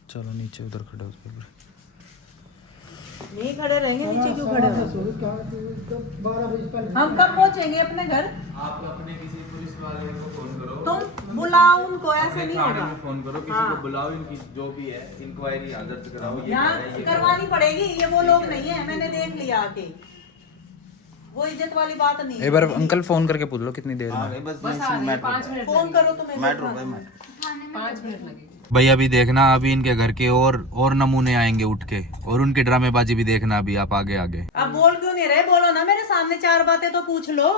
चलो नीचे उधर खड़े हो जाओ। नहीं खड़े रहेंगे, नीचे क्यों खड़े हो? 12 बजे पहले हम कब पहुंचेंगे अपने घर? आप अपने किसी पुलिस वाले को फोन करो, तुम बुलाओ उनको, ऐसे अपने नहीं थाने होगा। में फोन करो, किसी हाँ। को बुलाओ, इनकी जो भी है इंक्वायरी दर्ज कराओ। ये यहाँ क्या है, ये करवानी पड़ेगी, ये वो लोग नहीं है, मैंने देख लिया आके, वो इज्जत वाली बात नहीं है। एक बार अंकल फोन करके पूछ लो कितनी देर हाँ में। बस बस आ रहे हैं, 5 मिनट फोन करो तुम्हें। मेट्रो भाई मेट्रो। 5 मिनट लगेंगे। भाई अभी देखना, अभी इनके घर के और नमूने आएंगे उठ के, और उनकी ड्रामेबाजी भी देखना अभी आप आगे आगे। अब बोल क्यों नहीं रहे? बोलो ना, मेरे सामने 4 बातें तो पूछ लो।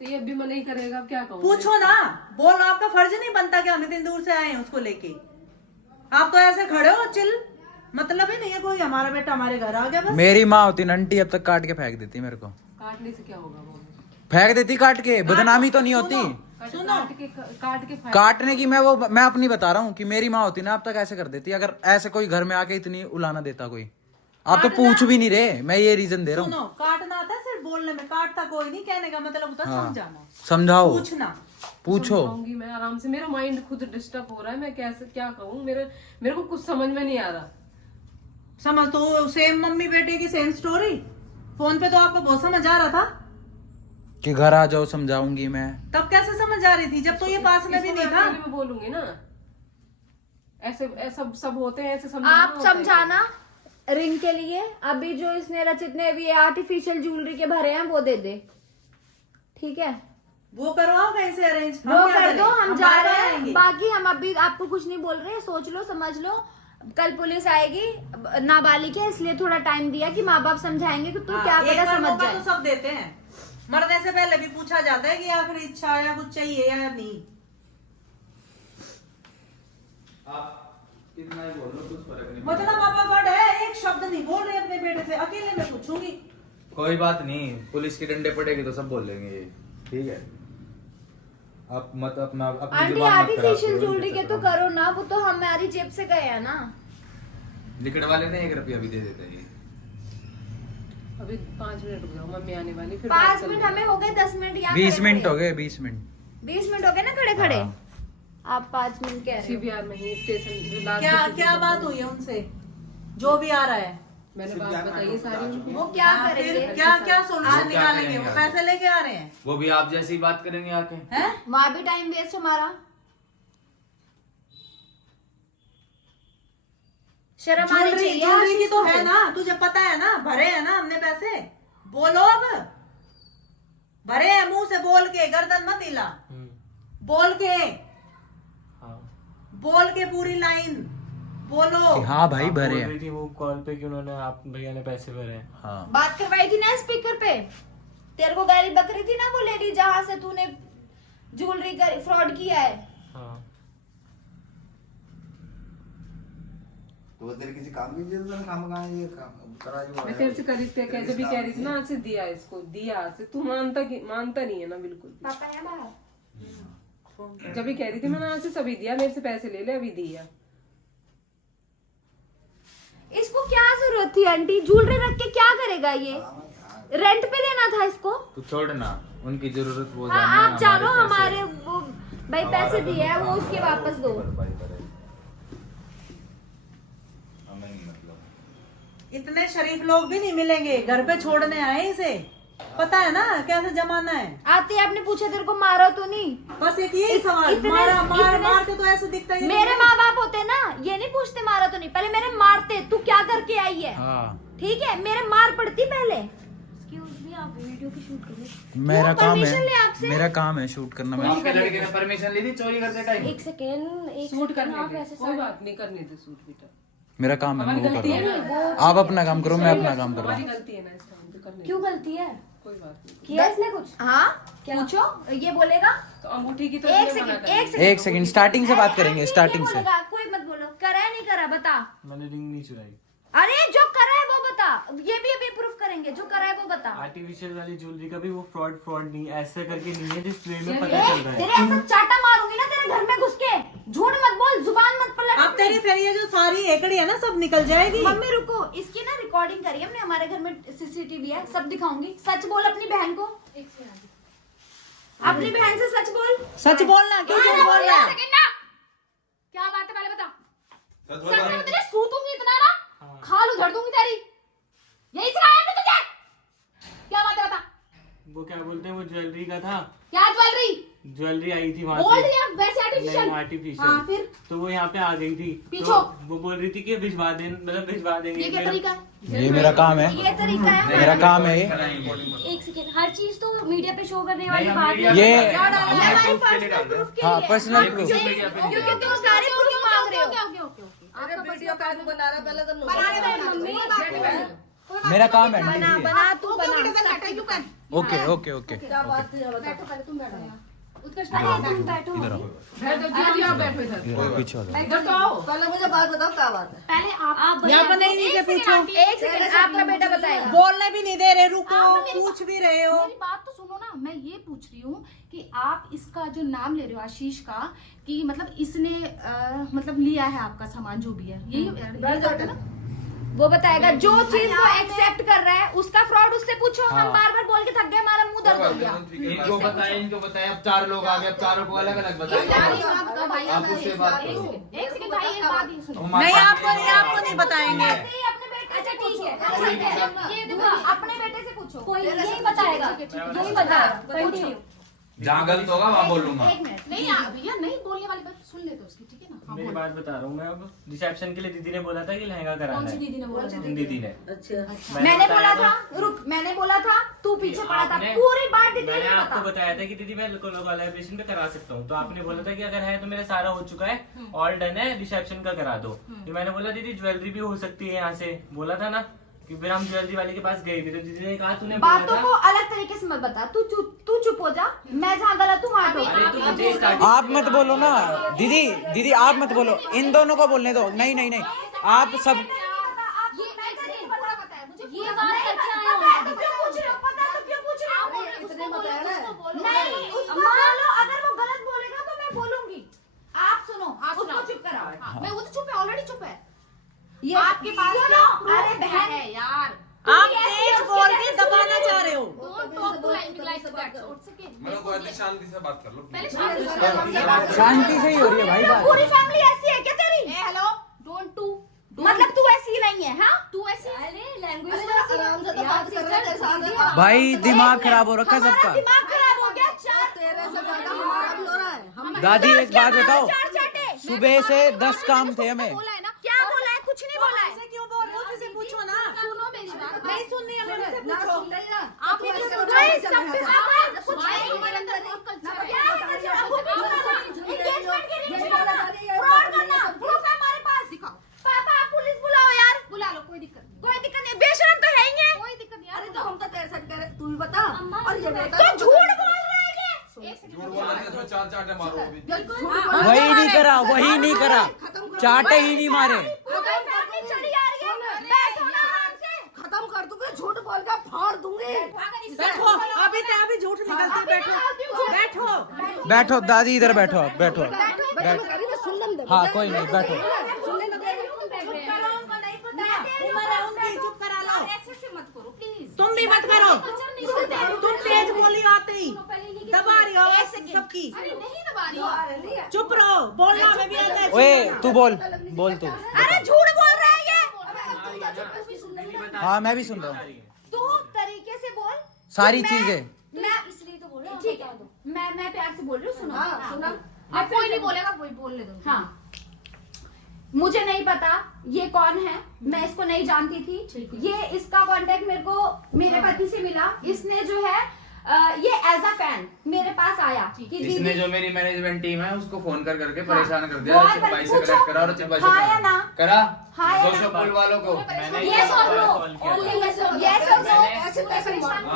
तो ये अभी मना ही करेगा, अब क्या कहूँ? पूछो ना, बोलो। आपका फर्ज नहीं बनता कि हम इतनी दूर से आए हैं उसको लेके? आप तो ऐसे खड़े हो, चिल, मतलब ही नहीं है कोई। हमारा बेटा हमारे घर आ गया बस। मेरी माँ होती ना आंटी, अब तक काट के फेंक देती मेरे को। काटने से क्या होगा? वो फेंक देती काट के, बदनामी तो नहीं होती। सुनो, काट के काटने की मैं अपनी बता रहा हूँ कि मेरी माँ होती ना अब तक ऐसे कर देती, अगर ऐसे कोई घर में आके इतनी उलाना देता कोई। आप तो पूछ भी नहीं रहे, मैं ये रीजन दे रहा हूँ। सुनो, काटना आता है सिर्फ बोलने में, काटता कोई नहीं। कहने का मतलब होता है हाँ। समझाना, समझाओ, पूछना। पूछो। समझाऊंगी मैं आराम से। मेरा माइंड खुद डिस्टर्ब हो रहा है, मैं कैसे क्या कहूँ? मेरे को कुछ समझ में नहीं आ रहा। समझ तो सेम मम्मी बेटे की सेम स्टोरी। फोन पे तो आपको बहुत समझ आ रहा था, कि घर आ जाओ समझाऊंगी मैं। तब कैसे समझ आ रही थी जब तो ये पास में भी इसको नहीं मैं था? अकेले में बोलूंगी ना, ऐसे सब होते हैं, ऐसे आप होता है। समझाना रिंग के लिए। अभी जो इसने रचित ने भी आर्टिफिशियल ज्वेलरी के भरे हैं वो दे दे, ठीक है? वो करवाओ कहीं से अरेंज, वो कर दो, हम जा बार-बार रहे हैं। आएंगे। बाकी हम अभी आपको कुछ नहीं बोल रहे हैं, सोच लो, समझ लो। कल पुलिस आएगी, नाबालिग है इसलिए थोड़ा टाइम दिया कि माँ बाप समझाएंगे कि तू हाँ, क्या एक पता बार समझ मौका जाए। तो सब देते हैं। मरने से पहले भी पूछा जाता है कि आखिर इच्छा या कुछ चाहिए या नहीं। इतना ही बोलो, कुछ फर्क नहीं मतलब पापा बड़ है, एक शब्द नहीं बोल रहे अपने बेटे से, अकेले में पूछूंगी। कोई बात नहीं, पुलिस की डंडे पड़ेगी तो सब बोल लेंगे ये, ठीक है? आप मत अपना अपनी आंटी जुबान मत खराब आर्टिफिशियल करो, ज्वेलरी के इनके तो चक्कर करो ना, वो तो हमारी जेब से गए हैं ना। में। लिखड़ वाले ने 1 रुपया भी दे देते हैं ये। अभी 5 मिनट रुक जाओ, मम्मी आने वाली, फिर 5 मिनट हमें हो गए, 10 मिनट यहाँ 20 खड़े मिनट खड़े। हो गए, 20 मिनट। 20 मिनट हो गए ना खड़े खड़े। हाँ। आप 5 मिनट कह रहे हो। सीबीआर में ही स्टेशन जो लास्ट क्या स्टेशन क्या था, बात हुई है उनसे? जो भी आ रहा है मैंने बात बताई है सारी उनकी। वो क्या हाँ, फिर करेंगे? क्या क्या सोल्यूशन वो क्या निकालेंगे? करेंगे वो आगे? पैसे लेके आ रहे हैं, वो भी आप जैसी ही बात करेंगे आके। हैं? वहां भी टाइम वेस्ट हमारा। शर्म आनी ज्वेलरी चाहिए। ज्वेलरी की आशीष तो को। है ना, तुझे पता है ना, भरे हैं ना हमने पैसे। बोलो अब, भरे हैं, मुंह से बोल के, गर्दन मत हिला, बोल के, बोल के पूरी लाइन बोलो। कि हाँ भाई आप भरे बोल हैं। रही थी वो कॉल पे कि उन्होंने आप भैया ने पैसे भरे हैं। हाँ। बात करवाई थी ना स्पीकर पे, तेरे को गाली बक रही थी ना वो लेडी जहां से तूने ज्वेलरी का फ्रॉड किया है। हाँ तो वो तेरे किसी काम की जरूरत है, काम कहाँ है ये काम करा जो मैं तेरे से जब भी कह रही थी ना, आज से दिया इसको, दिया आज से। तू मानता नहीं है ना बिल्कुल भी। पापा है बाहर। जब भी कह रही थी मैंने आज से सभी दिया, मेरे से पैसे ले ले, अभी दिया। इसको क्या जरूरत थी आंटी? ज्वेलरी रख के क्या करेगा ये? रेंट पे देना था इसको। तू छोड़ना, उनकी जरूरत वो हाँ, आप जानो, हमारे वो भाई पैसे दिए हैं, वो उसके वापस दो। इतने शरीफ लोग भी नहीं मिलेंगे घर पे छोड़ने आए इसे, पता है ना कैसे जमाना है। आते ही आपने पूछा तेरे को मारा तो नहीं? बस एक यही सवाल, मारते तो ऐसे दिखता है। मेरे माँ बाप होते ना, ये नहीं पूछते मारा तो नहीं, पहले मेरे मारते, तू क्या करके आई है? ठीक है, मेरे मार पड़ती पहले। आप वीडियो की शूट करो। मेरा काम परमिशन ले है, आपसे? मेरा काम है शूट करना। मैं आपके लड़के ने परमिशन ली थी चोरी करते टाइम? एक सेकेंड, सूट करने दे, कोई बात नहीं, करने दे सूट बेटा। मेरा काम है, मैं वो कर रहा हूँ। आप अपना काम करो, मैं अपना काम कर रहा हमारी हूँ। गलती है ना इस टाइम पे, करने क्यों गलती है? कोई बात नहीं। किया इसने कुछ? हाँ, पूछो, ये बोलेगा। तो अंगूठी की तो एक इसने मना सेकंड, कर दी। एक सेकंड, एक सेकंड, स्टार्टिंग से बात करेंगे, स्टार्टिंग से। कोई मत बोलो, करा है नहीं करा, बता। मैंने रिंग नहीं चुराई। अरे जो करा है वो बता, ये भी अभी प्रूफ करेंगे, जो करा है वो बता। आर्टिफिशियल वाली ज्वेलरी का भी वो फ्रॉड नहीं, ऐसे करके नहीं है जिस वे में पता चल रहा है। तेरे ऐसा चाटा मारूंगी ना तेरे घर में घुस के। झूठ मत बोल, जुबान मत पलट। अब तेरी फिर ये जो सारी एकड़ी है ना सब निकल जाएगी। मम्मी रुको, इसकी ना रिकॉर्डिंग करी हमने, हमारे घर में सीसीटीवी है, सब दिखाऊंगी। सच बोल अपनी बहन को, अपनी बहन से सच बोल। सच बोलना, क्यों झूठ बोल रहा है? क्या बात है पहले बता। सच में तेरे सूतूंगी इतना ना, खाल उधड़ दूंगी तेरी। यही सिखाया हमने तुझे? क्या बात है बता। वो क्या बोलते हैं, वो ज्वेलरी का था। क्या ज्वेलरी आई थी वहाँ गोल्ड से। या वैसे आर्टिफिशियल? आर्टिफिशियल। हाँ, फिर? तो वो यहाँ पे आ गई थी। पीछो। तो वो बोल रही थी कि भिजवा दें, मतलब भिजवा देंगे। ये क्या तरीका है? ये मेरा काम है, ये तरीका है? मेरा काम है ये। एक सेकंड, हर चीज तो मीडिया पे शो करने वाली नहीं, बात मीडिया नहीं। ये- क्या डाला है? ये हमारी proof के लिए personal डालते हैं। proof के हाँ, लिए। personal proof। क्योंकि तुम सारे proof मांग रहे हो। अरे वीडियो कार्ड बना रहा, पहले तो मेरा काम है बना आंटी जी। बना, तू बना। Okay okay okay. क्या बात है बता। पहले तुम बैठो यहाँ। उत्कर्ष तुम बैठो। इधर आओ, जी आप बैठो इधर। इधर पीछे आ जाओ। इधर तो आओ। पहले मुझे बात बताओ, क्या बात है? पहले आप यहाँ पर नहीं नीचे पूछो। एक सेकंड, आपका बेटा बताएगा। बोलने भी नहीं दे रहे, रुको, पूछ भी रहे हो। मेरी बात तो सुनो ना, मैं ये पूछ रही हूँ कि आप इसका जो नाम ले रहे हो आशीष का, कि मतलब इसने मतलब लिया है आपका सामान जो भी है, यही बात है ना? वो बताएगा जो चीज वो एक्सेप्ट कर रहा है, उसका फ्रॉड उससे पूछो। हम बार बार बोल के थक गए, हमारा मुंह दर्द हो गया। इनको बताए, अब 4 लोग आ गए, अब चारों को अलग अलग बताएंगे। आप उससे बात करो। एक सेकंड भाई, एक बात ही सुनो। नहीं, आपको नहीं बताएंगे। अपने बेटे से ठीक है, ये देखो, अपने बेटे से पूछो, कोई यही बताएगा, यही बताएगा। जहाँ गलत होगा वहाँ बोलूंगा। एक मिनट, नहीं भैया, नहीं बोलने वाली बात सुन ले तो उसकी, ठीक है ना? हाँ, मेरी बोलो। बात बता रहा हूँ मैं। अब रिसेप्शन के लिए दीदी ने बोला था कि लहंगा कराना कौन सी है। दीदी ने बोला था? दीदी ने। अच्छा, मैंने बोला था, रुक, मैंने बोला था, तू पीछे पड़ा था, आपने- पूरी बात डिटेल मैंने में आपको बता। बताया था कि दीदी मैं कोलैबोरेशन पे करा सकता हूँ। तो आपने बोला था कि अगर है तो मेरा सारा हो चुका है, ऑल डन है, रिसेप्शन का करा दो। तो मैंने बोला दीदी ज्वेलरी भी हो सकती है यहाँ से, बोला था ना कि फिर हम ज्वेलरी वाले के पास गए थे। तो दीदी ने कहा तूने बोला बातों था। को अलग तरीके से मत बता। तू चुप हो जा, मैं जहाँ गलत हूँ वहाँ अरे टोक। तो मुझे starting- आप मत बोलो ना दीदी, दीदी आप मत बोलो, इन दोनों को बोलने दो। नहीं नहीं नहीं, आप सब ये बात करके आए हो। तो क्यों पूछ रहे हो? पता है तो क्यों पूछ रहे हो? नहीं, उसको बोलो, अगर वो गलत बोलेगा तो मैं बोलूंगी। आप सुनो, उसको चुप कराओ। मैं वो तो चुप है, ऑलरेडी चुप है। ये आपके पास सुनो, क्या proof अरे बहन है यार? आप तेज बोल के दबाना चाह रहे हो। Don't talk to like that. It's okay. शांति से बात कर लो। पहले शांति से शांति से ही हो रही है भाई बात। पूरी फैमिली ऐसी है क्या तेरी? हेलो, डोंट टू मतलब तू ऐसी ही नहीं है? हाँ, तू ऐसे लैंग्वेज आराम से तो बात कर रहे थे। भाई दिमाग खराब हो रखा है सबका। दिमाग खराब हो गया। तेरे से ज्यादा हमारा भी हो रहा है। दादी एक बात बताओ, चार चाटे। सुबह से 10 काम थे हमें। बोला है ना? क्या बोला है? कुछ नहीं बोला है। ऐसे क्यों बोल रहे हो? किसी पूछो ना। सुनो मेरी बात। नहीं सुननी है, मेरे से पूछो। आप ये नहीं, सब कुछ हमारे अंदर बहुत कल्चर है। एंगेजमेंट के रिंग फ्रॉड करना प्रूफ है हमारे पास। दिखाओ। पापा आप पुलिस बुलाओ यार। बुला लो, कोई दिक्कत नहीं। कोई दिक्कत नहीं, बेशरम तो है ही है। कोई दिक्कत नहीं। अरे तो हम तो तेरे साथ करे, तू ही बता। और ये बता, तू झूठ बोल रहा है ये। एक सेकंड। वही नहीं करा, वही नहीं करा, चाटे ही नहीं मारे। पूरी फैमिली चढ़ी आ रही है। बैठो ना आराम से। खत्म कर दूंगी, झूठ बोल के फाड़ दूंगी। बैठो, अभी झूठ निकलती। बैठो, बैठो। बैठो दादी, इधर बैठो, आप बैठो। सुन ले हाँ कोई नहीं, बैठो। सुन ले। उनको नहीं पता। करो, तुम तेज बोली आते ही दबा रही हो सबकी। नहीं दबा रही हो। चुप रहो, बोलना में भी आता है। ओए तू बोल तू। अरे झूठ बोल रहा है ये। हाँ मैं भी सुन रहा हूँ तू तरीके से बोल। सारी चीजें। मैं इसलिए तो बोल रही हूँ। ठीक है, मैं प्यार से बोल रही हूँ। सुनो अब कोई नहीं बोलेगा, कोई बोलने दो। हाँ, मुझे नहीं पता ये कौन है, मैं इसको नहीं जानती थी। ये इसका कांटेक्ट मेरे को मेरे पति से मिला। इसने जो है ये एज अ फैन मेरे पास आया कि इसने दीदी जो मेरी मैनेजमेंट टीम है उसको फोन करके हाँ, परेशान कर दिया। बहुत रचित भाई से पूछो। कनेक्ट करा, रचित भाई से हाँ या ना? करा हाँ या ना? सोशल पुल वालों को। ये सोच लो, ये सोच लो।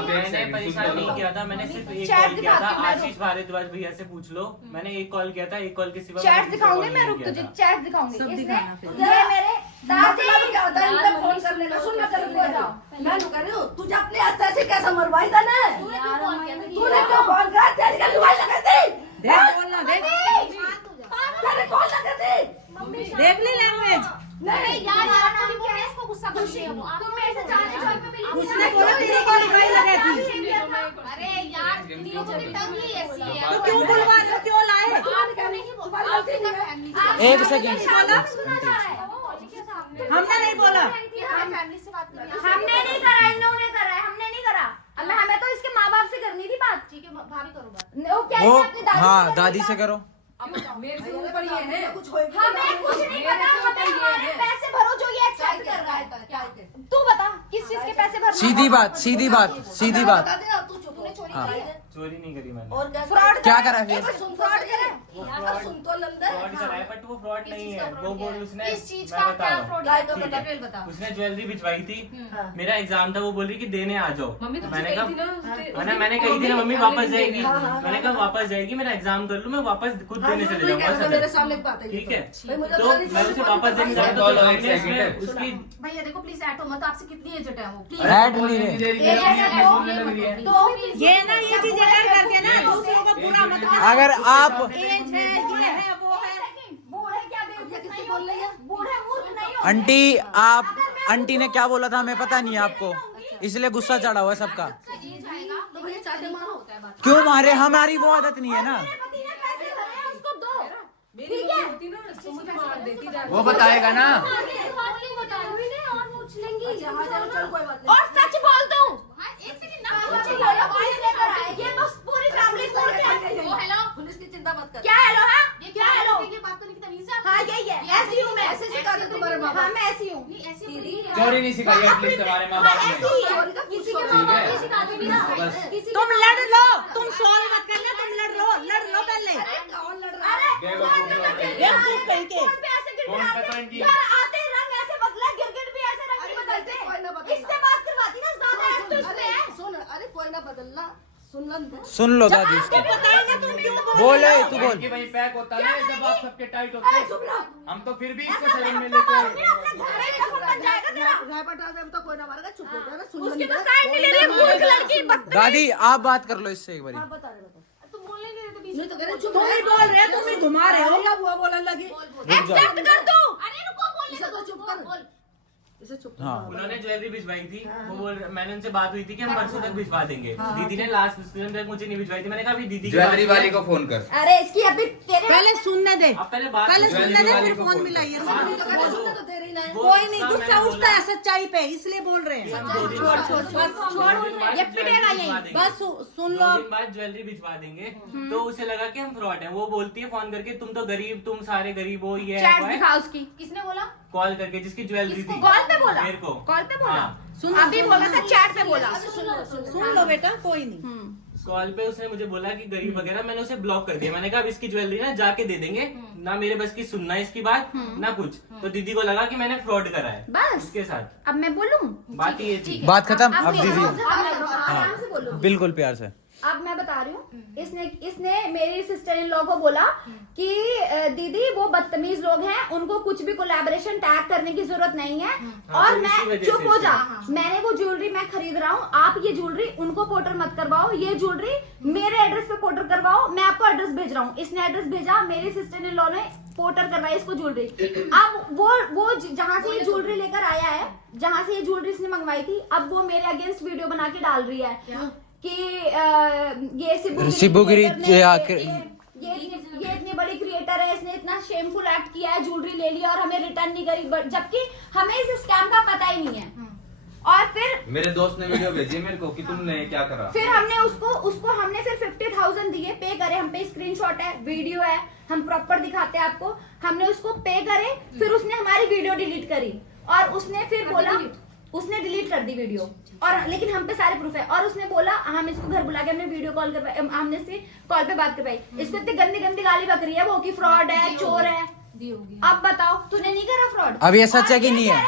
मैंने परेशान नहीं किया था, मैंने सिर्फ एक चैट कॉल किया था। दिखाती हूँ मैं, आशीष भारद्वाज भैया से पूछ लो, मैंने एक कॉल किया था। एक कॉल के सिवा चैट मैंने किसी दिखाऊंगी को मैं, कॉल रुक नहीं तुझे किया था। चैट दिखाऊंगी। सब इसने दिखाना फिर। ये मेरे दादी फोन कर लेना, सुन मैं तेरे को जाऊं। मैं कह रही हूँ तुझे अपने हस्ते से कैसे मरवाई था ना? तूने क्यों कॉल करा? तेरी क्या लुगाई लगा दी? देख बोलना, देख तेरे कॉल लगा दी? देख ली लैंग्वेज। नहीं यार, आपको बोल रहे इसको गुस्सा करते हैं वो। तुम मेरे से जाने जाने पे मिली। उसने बोला तेरे को लुगाई लगा थी। अरे यार, इन लोगों की टंग ही ऐसी है। तो क्यों बुलवा रहे हो, क्यों लाए? आपको नहीं बोला, आपकी फैमिली। एक सेकंड। सुना जा रहा है। हमने नहीं बोला। फैमिली से बात कर। हमने नहीं करा, इन्होंने करा है, हमने नहीं करा। हमें तो इसके माँ बाप से करनी थी बात। ठीक है, भाभी करो बात। वो क्या वो अपनी दादी हाँ से दादी से करो। मेरे से ऊपर ये है। कुछ होए हमें कुछ नहीं पता। हमें हमारे पैसे भरो जो ये एक्सेप्ट कर रहा है। तू बता किस चीज के पैसे भरना? सीधी बात सीधी बात सीधी बात। बता देना, तू चुप हो। हाँ। चोरी नहीं करी मैंने। और क्या फ्रॉड क्या करा फिर? सुन फ्रॉड करे यार, सुन तो लंदर। फ्रॉड करा है, बट वो फ्रॉड नहीं है। वो बोल उसने, इस चीज मैं का बता क्या रहा हूँ। फ्रॉड गाय का है? बता। डिटेल बता। उसने ज्वेलरी भिजवाई थी। हाँ। मेरा एग्जाम था, वो बोल रही कि देने आ जाओ। मम्मी तो मैंने गई थी ना कहा उसने- मैंने कही थी ना मम्मी वापस जाएगी। हाँ, हाँ, मैंने कहा वापस जाएगी, मेरा एग्जाम कर लूँ, मैं वापस खुद हाँ, देने तू चले ही कह रहा था, जाऊंगा। मेरे सामने एक बात है ये ठीक है, भाई मुझे तो मैं उसे वापस देने जा रहा था, तो हमने उसमें उसकी भैया देखो प्लीज ऐड हो मत। आपसे कितनी एजेड है वो? प्लीज ऐड नहीं है। ये ना ये चीज ऐड करके ना दूसरों को बुरा मत करो। अगर आप एज है, ये है, वो है। बूढ़े क्या बेवकूफ नहीं बोल रही है? बूढ़े मूर्ख नहीं हो। आंटी आप आंटी ने क्या बोला था हमें पता नहीं है आपको, इसलिए गुस्सा चढ़ा हुआ है सबका। एज आएगा तो भैया चाटे मारो। होता है बात। क्यों मारे? हमारी वो आदत नहीं है ना। मेरे पति ने पैसे भरे हैं, उसको दो। मेरी ठीक है? होती ना तो मुझे मार देती जाती। वो बताएगा ना। और पूछ लेंगी। चल कोई बात और सच बोल दूं। एक सेकंड ना पूछ लो, वॉइस लेकर आए। ये बस पूरी फैमिली छोड़ के ओ हेलो, पुलिस की चिंता मत कर। क्या हेलो? हाँ ये क्या हेलो? ये बात करने की तमीज है? हाँ यही है, ऐसी हूँ मैं। ऐसे सिखाते तुम्हारे माँ बाप। हाँ मैं ऐसी हूँ। नहीं ऐसी हूँ। चोरी नहीं सिखाई एटलीस्ट हमारे माँ बाप ने। ऐसी ही है। किसी के माँ बाप नहीं सिखाते भी ना। किसी तुम लड़ लो, तुम सॉल्व मत करना, तुम लड़ लो पहले। कौन लड़ रहा है? बेवकूफ कहीं के। फोन पे ऐसे गिर फोन पे तो इनकी- यार आते रंग ऐसे बदला, गिरगिट भी ऐसे रंग नहीं कोई ना बदलते। बदलना। इससे बात करवाती ना ज्यादा है तो इसमें है। सुन, अरे कोई ना बदलना, सुन लन दे। सुन लो दादी आपको इसको। बताएंगे तुम क्यों बोले तू बोल। कि भाई पैक होता है ना जब आप सबके टाइट होते हैं, चुप रहो। हम तो फिर भी इसको शरण में लेते हैं। राय पटा दे तो कोई ना मारेगा, चुप हो जा ना, सुन उसकी लन तो दे। साइड नहीं ले रही, मूर्ख लड़की। दादी आप बात कर लो इससे एक बारी। हाँ, बता रहे बता। तुम बोलने नहीं देते बीच नहीं तो कह रहे चुप तुम ही बोल रहे हो, तुम ही घुमा रहे हो। क्या बुआ बोलने लगी? एक्सेप्ट कर दो। अरे रुको, बोलने इसे दो। तो चुप कर। बोल। इसे चुप हाँ। उन्होंने ज्वेलरी भिजवाई थी। वो बोल, मैंने उनसे बात हुई थी कि हम परसों तक भिजवा देंगे। दीदी ने लास्ट दिन तक मुझे नहीं भिजवाई थी। मैंने कहा अभी दीदी की ज्वेलरी बात वाली को फोन कर। अरे इसकी अभी तेरे पहले सुनने दे, आप पहले बात पहले ज्वेलरी सुनने दे, वाली फिर को फोन फोन मिलाइए। कर। तो कह रहे सुनने तो दे रही ना है। वो कोई नहीं, उसका गुस्सा मैंने उठता है बोला- सच्चाई पे, इसलिए बोल रहे हैं। दो दिन बाद- छोड़ दो दिन बाद ये ज्वेलरी पिटेगा भिजवा यहीं। देंगे। बस सुन लो। 2 दिन बाद ज्वेलरी भिजवा देंगे। तो उसे लगा कि हम फ्रॉड है। वो बोलती है फोन करके तुम तो गरीब, तुम सारे गरीब हो, ये चैट दिखा उसकी। किसने बोला? कॉल करके, जिसकी ज्वेलरी थी। कॉल पे बोला? मेरे को कॉल पे बोला? हाँ। सुन अभी बोला था, चैट पे बोला। सुन लो बेटा, कोई नहीं। कॉल पे उसने मुझे बोला कि गरीब वगैरह, मैंने उसे ब्लॉक कर दिया। मैंने कहा अब इसकी ज्वेलरी ना जाके दे देंगे ना, मेरे बस की सुनना है इसकी बात ना कुछ। तो दीदी को लगा कि मैंने फ्रॉड करा है बस उसके साथ। अब मैं बोलूं? बात ये थी। बात खत्म। अब अब दीदी आराम से बोलो। बिल्कुल प्यार से। अब मैं बता रही हूँ, इसने मेरी सिस्टर इन लॉ को बोला कि दीदी वो बदतमीज लोग हैं, उनको कुछ भी कोलैबोरेशन टैग करने की जरूरत नहीं है। और तो इसी मैं वजह चुप से हो जा, मैंने वो ज्वेलरी मैं खरीद रहा हूँ, आप ये ज्वेलरी उनको पोर्टर मत करवाओ, ये ज्वेलरी मेरे एड्रेस पे पोर्टर करवाओ, मैं आपको एड्रेस भेज रहा हूँ। इसने एड्रेस भेजा, मेरी सिस्टर इन लॉ ने पोर्टर करवाई इसको ज्वेलरी। अब वो जहाँ से ये ज्वेलरी लेकर आया है, जहाँ से ये ज्वेलरी इसने मंगवाई थी, अब वो मेरे अगेंस्ट वीडियो बना के डाल रही है कि ये सिबुगिरी ये इतनी बड़ी क्रिएटर है, इसने इतना शेमफुल एक्ट किया है, ज्वेलरी ले लिया और हमें रिटर्न नहीं करी, जबकि हमें इस स्कैम का पता ही नहीं है। और फिर मेरे दोस्त ने वीडियो भेजी मेरे को कि तुमने क्या करा। फिर हमने उसको हमने फिर 50,000 दिए, पे करे, हम पे स्क्रीनशॉट है, वीडियो है, हम प्रॉपर दिखाते हैं आपको। हमने उसको पे करे, फिर उसने हमारी वीडियो डिलीट करी और उसने फिर बोला, उसने डिलीट कर दी वीडियो, और लेकिन हम पे सारे प्रूफ है। और उसने बोला, हम इसको घर बुला के हमने वीडियो कॉल करवाई, हमने इससे कॉल पे बात करवाई, इसको इतनी गंदी गंदी गाली बक रही है वो कि फ्रॉड है, चोर है। अब बताओ, तूने नहीं करा फ्रॉड? अब ये सच है कि नहीं है?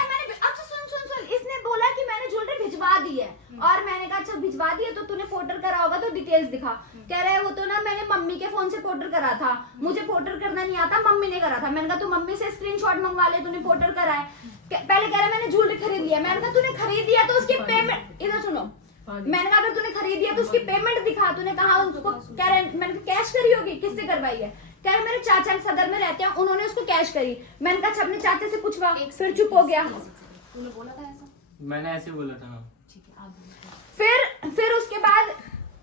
इसने बोला कि मैंने ज्वेलरी भिजवा दी है, और मैंने कहा अच्छा भिजवा दी है तो तूने पोर्टर करा होगा तो डिटेल्स दिखा। कह रहा है वो तो ना मैंने मम्मी के फोन से पोर्टर करा था, मुझे पोर्टर करना नहीं आता, मम्मी ने करा था। मैंने कहा तू मम्मी से स्क्रीनशॉट मंगवा ले, तूने पोर्टर करा है। पहले कह रहा है मैंने ज्वेलरी खरीद लिया। मैंने कहा तूने खरीद लिया तो उसकी पेमेंट, इधर सुनो, मैंने कहा अगर तूने खरीद लिया तो उसकी पेमेंट दिखा। तूने कहा उसको, कह रहा है मैंने कैश करी होगी, किससे करवाई है? कह रहा मेरे चाचा सदर में रहते हैं, उन्होंने उसको कैश करी। मैंने कहा अपने चाचा से पूछवा, फिर चुप हो गया। तूने बोला था ऐसा? मैंने ऐसे बोला था। फिर उसके बाद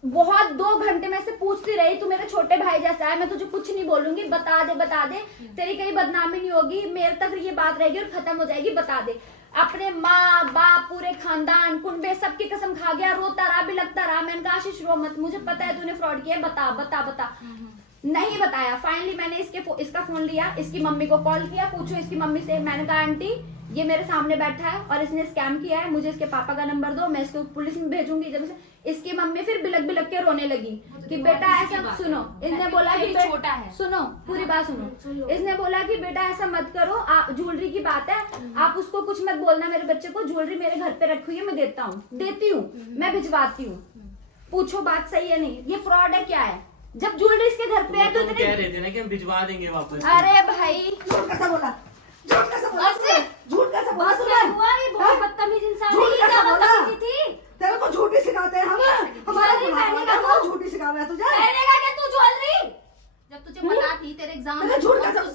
बहुत 2 घंटे में से पूछती रही, तू मेरे छोटे भाई जैसा है, मैं तुझे कुछ नहीं बोलूंगी, बता दे, तेरी कहीं बदनामी नहीं होगी, मेरे तक ये बात रहेगी और खत्म हो जाएगी, बता दे। अपने माँ बाप पूरे खानदान कुनबे सबकी कसम खा गया, रोता रहा, भी लगता रहा। मैंने कहा आशीष रो मत, मुझे पता है तूने फ्रॉड किया है, बता। नहीं बताया। फाइनली मैंने इसका फोन लिया, इसकी मम्मी को कॉल किया, पूछो इसकी मम्मी से। मैंने कहा आंटी ये मेरे सामने बैठा है और इसने स्कैम किया है, मुझे इसके पापा का नंबर दो, मैं इसको पुलिस में भेजूंगी। जब से इसकी मम्मी फिर बिलक के रोने लगी कि बेटा ऐसा, सुनो, इसने बोला कि छोटा है, सुनो पूरी बात सुनो, इसने बोला कि बेटा ऐसा मत करो, ज्वेलरी की बात है, आप उसको कुछ मत बोलना, मेरे बच्चे को ज्वेलरी मेरे घर पे रखी हुई है, मैं देती हूँ, मैं भिजवाती हूँ, पूछो बात सही है नहीं, ये फ्रॉड है क्या है? जब ज्वेलरी इसके घर पे है तो तुम कह रहे थे ना कि हम भिजवा देंगे वापस। अरे भाई झूठ कैसा बोला? झूठ कैसा बोला? झूठ कैसा बोला? ये बहुत बदतमीज इंसान झूठ है, ये कैसा क्या बोला? बदतमीजी थी? तेरे को झूठ ही सिखाते हैं हम, हमारा झूठ ही सिखा रहा है तुझे। कहने का क्या तू ज्वेलरी, जब तुझे पता थी तेरे एग्जाम मैंने झूठ कैसा एग्जाम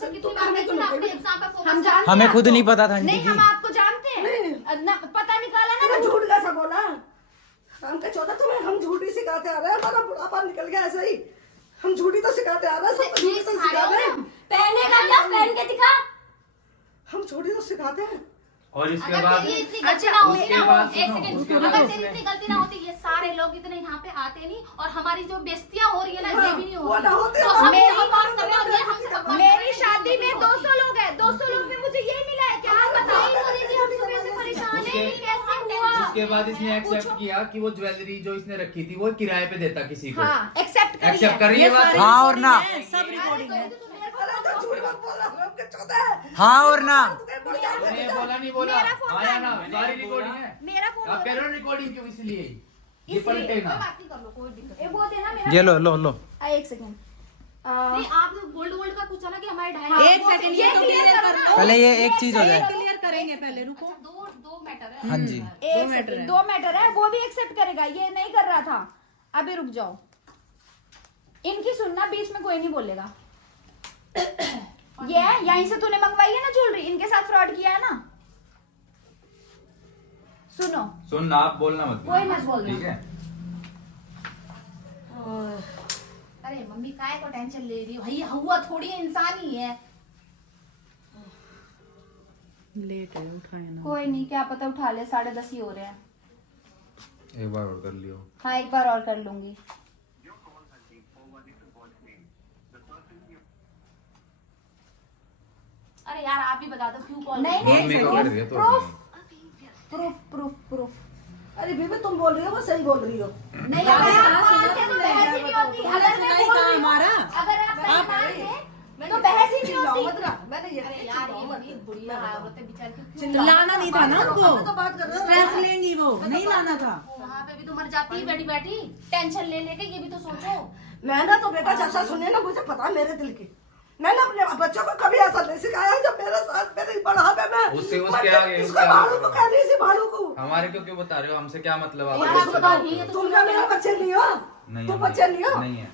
पे हम फोकस जानते हमें हैं खुद आपको। नहीं पता था आंटी नहीं जी। हम आपको जानते हैं, पता निकाला ना मैंने तो झूठ कैसा बोला? हम का चौथा तुम्हें हम झूठ ही सिखाते आ रहे हैं, हमारा बुढ़ापा निकल गया ऐसा ही, हम झूठी तो सिखाते आ रहे हैं, सब झूठी तो सिखाते हैं। पहने का क्या, पहन के दिखा। हम झूठी तो सिखाते हैं। और इसके अगर बाद तेरी इतनी गलती ना होती उसके ना, बाद एक सुनो, सेकंड, उसके अगर बाद तेरी इतनी गलती ना होती, ये सारे लोग इतने यहाँ पे आते नहीं, और हमारी जो बेइज्जतियां हो रही है ना, ये भी नहीं वो ना होती। होती, तो हम मेरी- बकवास कर रहे हैं और ये हमसे बकवास कर रहे हैं। मेरी शादी में 200 लोग हैं, 200 लोग में मुझे ये मिला है क्या? आप बताइए तो दीजिए, हम सुबह से परेशान हैं, ये कैसे हुआ? उसके बाद इसने एक्सेप्ट किया कि वो ज्वेलरी जो इसने रखी थी वो किराए पे देता किसी को। हाँ एक्सेप्ट एक्सेप्ट कर रही है बात। हाँ और ना, सब रिकॉर्डिंग है। अरे तो झूठ मत बोल, हम के चौथा है। हाँ और ना। नहीं बोला नहीं बोला, मेरा फोन आया ना, था। सारी रिकॉर्डिंग है। मेरा फोन आप कह रहे हो रिकॉर्डिंग क्यों, इसलिए ये पलटे ना। बात नहीं कर लो, कोई दिक्कत ये वो थे ना मेरा, ये लो एक सेकंड, नहीं। आप गोल्ड का कुछ चला कि हमारे ढाई एक सेकंड, ये तो क्लियर करना, पहले ये एक चीज हो जाए। क्लियर करेंगे पहले, रुको। दो मैटर है। हाँ जी, दो मैटर है, वो भी एक्सेप्ट करेगा, ये नहीं कर रहा था। अभी रुक जाओ, इनकी सुनना, बीच में कोई नहीं बोलेगा। ये यहीं से तूने मंगवाई है ना ज्वेलरी, इनके साथ फ्रॉड किया है ना? सुनो, सुन ना, आप बोलना मत, कोई मत बोलना। ठीक है। अरे मम्मी काय को टेंशन ले रही हो भाई, हुआ थोड़ी है, इंसान ही है। लेट है, उठाए ना। कोई नहीं, क्या पता उठा ले, 10:30 ही हो रहे हैं। एक बार और कर लियो। हाँ एक बार और कर लूंगी। अरे यार आप ही बता दो क्यों कॉल नहीं मम्मी को कर रही है तो प्रूफ अरे बेबी तुम बोल रही हो, वो सही बोल रही हो। नहीं, अगर आप मानते तो बहस ही नहीं होती। अगर मैं बोल रही हूँ, हमारा अगर आप सही मानते तो बहस ही नहीं होती। मत रहा, मैंने ये अरे यार ये बड़ी बुढ़िया औरतें बेचारी क्यों चिल्लाना नहीं था ना उनको, तो बात कर रहे हो। स्ट्रेस लेंगी वो, नहीं लाना था। वहाँ पे भी तो मर जाती है बैठी बैठी, टेंशन ले लेके, ये भी तो सोचो। मैं ना तो बेटा जैसा सुने ना मुझे पता है मेरे दिल की। मैंने अपने बच्चों को कभी ऐसा नहीं सिखाया जब मेरे साथ मेरे बढ़ापे में उसके आगे इसको भालू को कह रही थी, भालू को। हमारे क्यों बता रहे हो? हमसे क्या मतलब यार आपको बताओ ये तो तुम क्या मेरे बच्चे नहीं हो? नहीं, तुम बच्चे नहीं हो? नहीं है।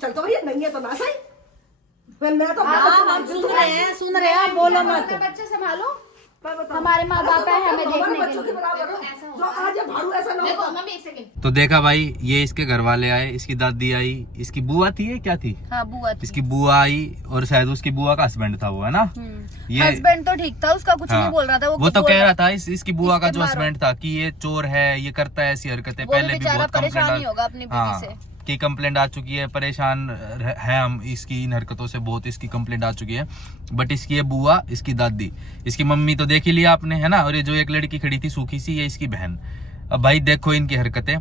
चल तो भैया नहीं है तो ना सही। मैं तो हम सुन रहे हैं, बोलो मत। अपना बच्चा संभालो, मैं बताऊं। हमारे माँ बाप है, हमें हमारे देखने बच्चों के के लिए। बराबर हो। ऐसा जो आज ये भालू ऐसा ना देखो होता। मम्मी एक सेकंड। तो देखा भाई, ये इसके घर वाले आए, इसकी दादी आई, इसकी बुआ थी, ये क्या थी? हाँ बुआ थी। इसकी बुआ आई और शायद उसकी बुआ का हस्बैंड था वो, है ना? ये हस्बैंड तो ठीक था, उसका कुछ नहीं बोल रहा था। वो कुछ तो बोल कह रहा था इसकी बुआ का इसके जो मारो। हस्बैंड था कि ये चोर है, ये करता है ऐसी हरकतें। वो भी पहले भी बेचारा बहुत परेशान ही होगा अपनी कंप्लेंट, बीवी हाँ, से। की कंप्लेंट आ चुकी है, परेशान है हम इसकी इन हरकतों से, बहुत इसकी कंप्लेंट आ चुकी है। बट इसकी ये बुआ, इसकी दादी, इसकी मम्मी तो देख ही लिया आपने, है ना? और ये जो एक लड़की खड़ी थी सूखी सी, ये इसकी बहन। अब भाई देखो इनकी हरकतें,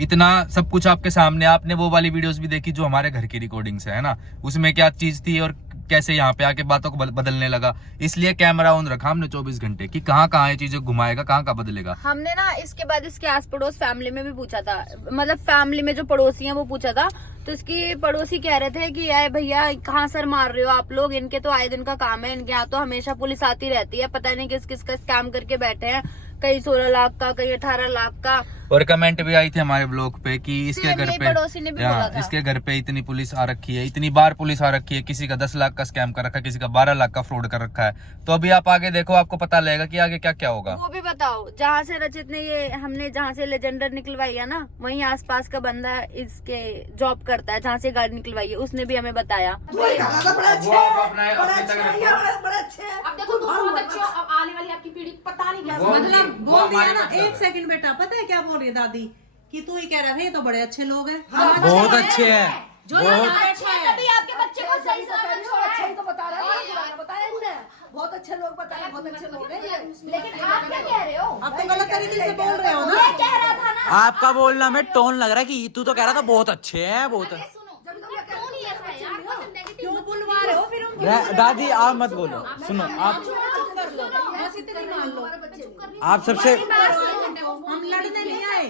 इतना सब कुछ आपके सामने। आपने वो वाली वीडियोस भी देखी जो हमारे घर की रिकॉर्डिंग है ना? उसमें क्या चीज थी और कैसे यहाँ पे आके बातों को बदलने लगा। इसलिए कैमरा ऑन रखा हमने 24 घंटे कि कहाँ कहाँ ये चीजें घुमाएगा, कहाँ कहाँ बदलेगा। हमने ना इसके बाद इसके आस पड़ोस फैमिली में भी पूछा था, मतलब फैमिली में जो पड़ोसी हैं वो पूछा था। तो इसकी पड़ोसी कह रहे थे कि यार भैया कहाँ सर मार रहे हो आप लोग, इनके तो आए दिन का काम है, इनके यहाँ तो हमेशा पुलिस आती रहती है, पता नहीं किस किस का स्कैम करके बैठे हैं, कहीं 16 लाख का, कहीं 18 लाख का। और कमेंट भी आई थी हमारे ब्लॉग पे कि इसके सेम घर यही पे, पड़ोसी ने भी बोला था। इसके घर पे इतनी पुलिस आ रखी है, इतनी बार पुलिस आ रखी है, किसी का 10 लाख का स्कैम कर रखा है, किसी का 12 लाख का फ्रॉड कर रखा है। तो अभी आप आगे देखो, आपको पता लगेगा कि आगे क्या क्या होगा। वो भी बताओ, जहाँ से रचित ने ये, हमने जहाँ से लेजेंडर निकलवाई है ना, वहीं आसपास का बंदा इसके जॉब करता है, जहाँ से गाड़ी निकलवाई है, उसने भी हमें बताया। तू ही कहा था बड़े अच्छे हैं, बड़े अच्छे हैं, ये बड़े अच्छे हैं। अब देखो तुम बहुत अच्छे हो, अब आने वाली आपकी पीढ़ी पता नहीं क्या मतलब बोल दिया ना। एक सेकंड बेटा, पता है क्या बोल रही है दादी? कि तू ही कह रहा था ये तो बड़े अच्छे लोग हैं। बहुत अच्छे हैं, जो बहुत अच्छे हैं तभी आपके बच्चे को सही सलामत छोड़ा अच्छा है। ही तो बता रहा है, बताया इनने। बहुत अच्छे लोग बताए, बहुत अच्छे लोग हैं ये। लेकिन आप क्या कह रहे हो? अब तो गलत तरीके से बोल रहे हो ना। ये कह रहा था ना, आपका बोलना में टोन लग रहा है कि तू तो कह रहा था बहुत अच्छे हैं, बहुत। सुनो क्यों नहीं ऐसा है यार, बहुत नेगेटिव क्यों बुलवा रहे हो फिर उनको? दादी आप मत बोलो, सुनो आप बस इतनी मान लो। आप सबसे हम लड़ने नहीं आए।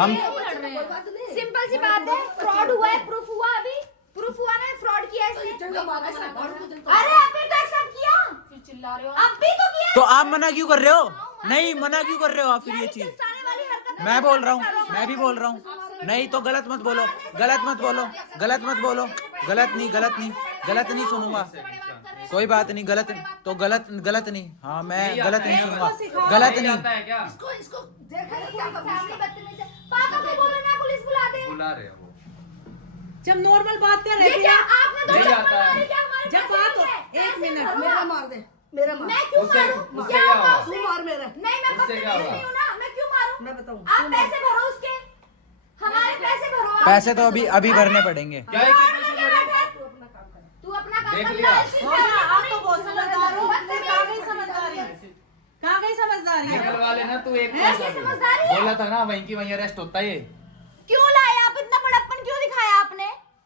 हम सिंपल सी बात है, फ्रॉड हुआ है, प्रूफ हुआ, अभी प्रूफ हुआ ना फ्रॉड किया है इसने। अरे अभी तो एक्सेप्ट किया, फिर चिल्ला रहे हो, अभी तो किया। तो आप मना क्यों कर रहे हो? नहीं मना क्यों कर रहे हो आप फिर ये चीज? सामने वाली हरकत मैं बोल रहा हूँ, मैं भी बोल रहा हूँ। नहीं तो गलत मत बोलो, गलत मत बोलो, गलत मत बोलो। गलत नहीं, गलत नहीं, गलत नहीं सुनूंगा। कोई बात नहीं, गलत तो गलत नहीं। हाँ मैं गलत नहीं सुनूंगा, गलत नहीं। इसको इसको देखा है क्या कर फैमिली बदतमीज है। पापा को बोलो ना पुलिस बुला दे। बुला रहे हैं वो। जब नॉर्मल बात कर ये रहे क्या थे, आपने दो चप्पल मारे क्या हमारे जब पैसे बात नहीं है? एक पैसे मिनट, भरो मेरा आप। मार दे, मेरा मार। मैं क्यों उससे- मारूं? उससे क्या क्या हुआ होगा? उससे? तू मार मेरा। नहीं मैं उससे क्या बदतमीज होगा? नहीं हूं ना, मैं क्यों मारूं? मैं बताऊं। आप पैसे भरो उसके, हमारे पैसे भरो आप। पैसे तो अभी भरने पड़ेंगे। क्या है कि पैसे भरे? तू अपना काम देख कर, लिया। हो गया, आप तो बहुत समझदार हो। कहाँ गई समझदारी? कहाँ गई समझदारी? निकलवा लेना तू एक ये समझदारी है? बोला था ना वहीं की वहीं अरेस्ट होता है। क्यों लाए आप? इतना बड़प्पन क्यों दिखाया आपने?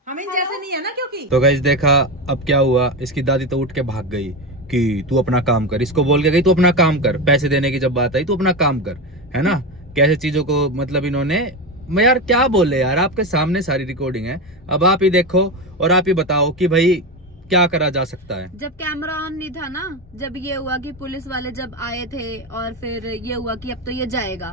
हम इन जैसे नहीं है ना, क्योंकि तो गाइस देखा अब क्या हुआ, इसकी दादी तो उठ के भाग गई कि तू अपना काम कर। इसको बोल के गई तू अपना काम कर, पैसे देने की जब बात आई तू अपना काम कर, है ना? कैसे चीजों को मतलब इन्होंने, मैं यार क्या बोले यार, आपके सामने सारी रिकॉर्डिंग है। अब आप ही देखो और आप ही बताओ कि भाई क्या करा जा सकता है। जब कैमरा ऑन नहीं था ना, जब ये हुआ कि पुलिस वाले जब आए थे और फिर ये हुआ कि अब तो ये जाएगा,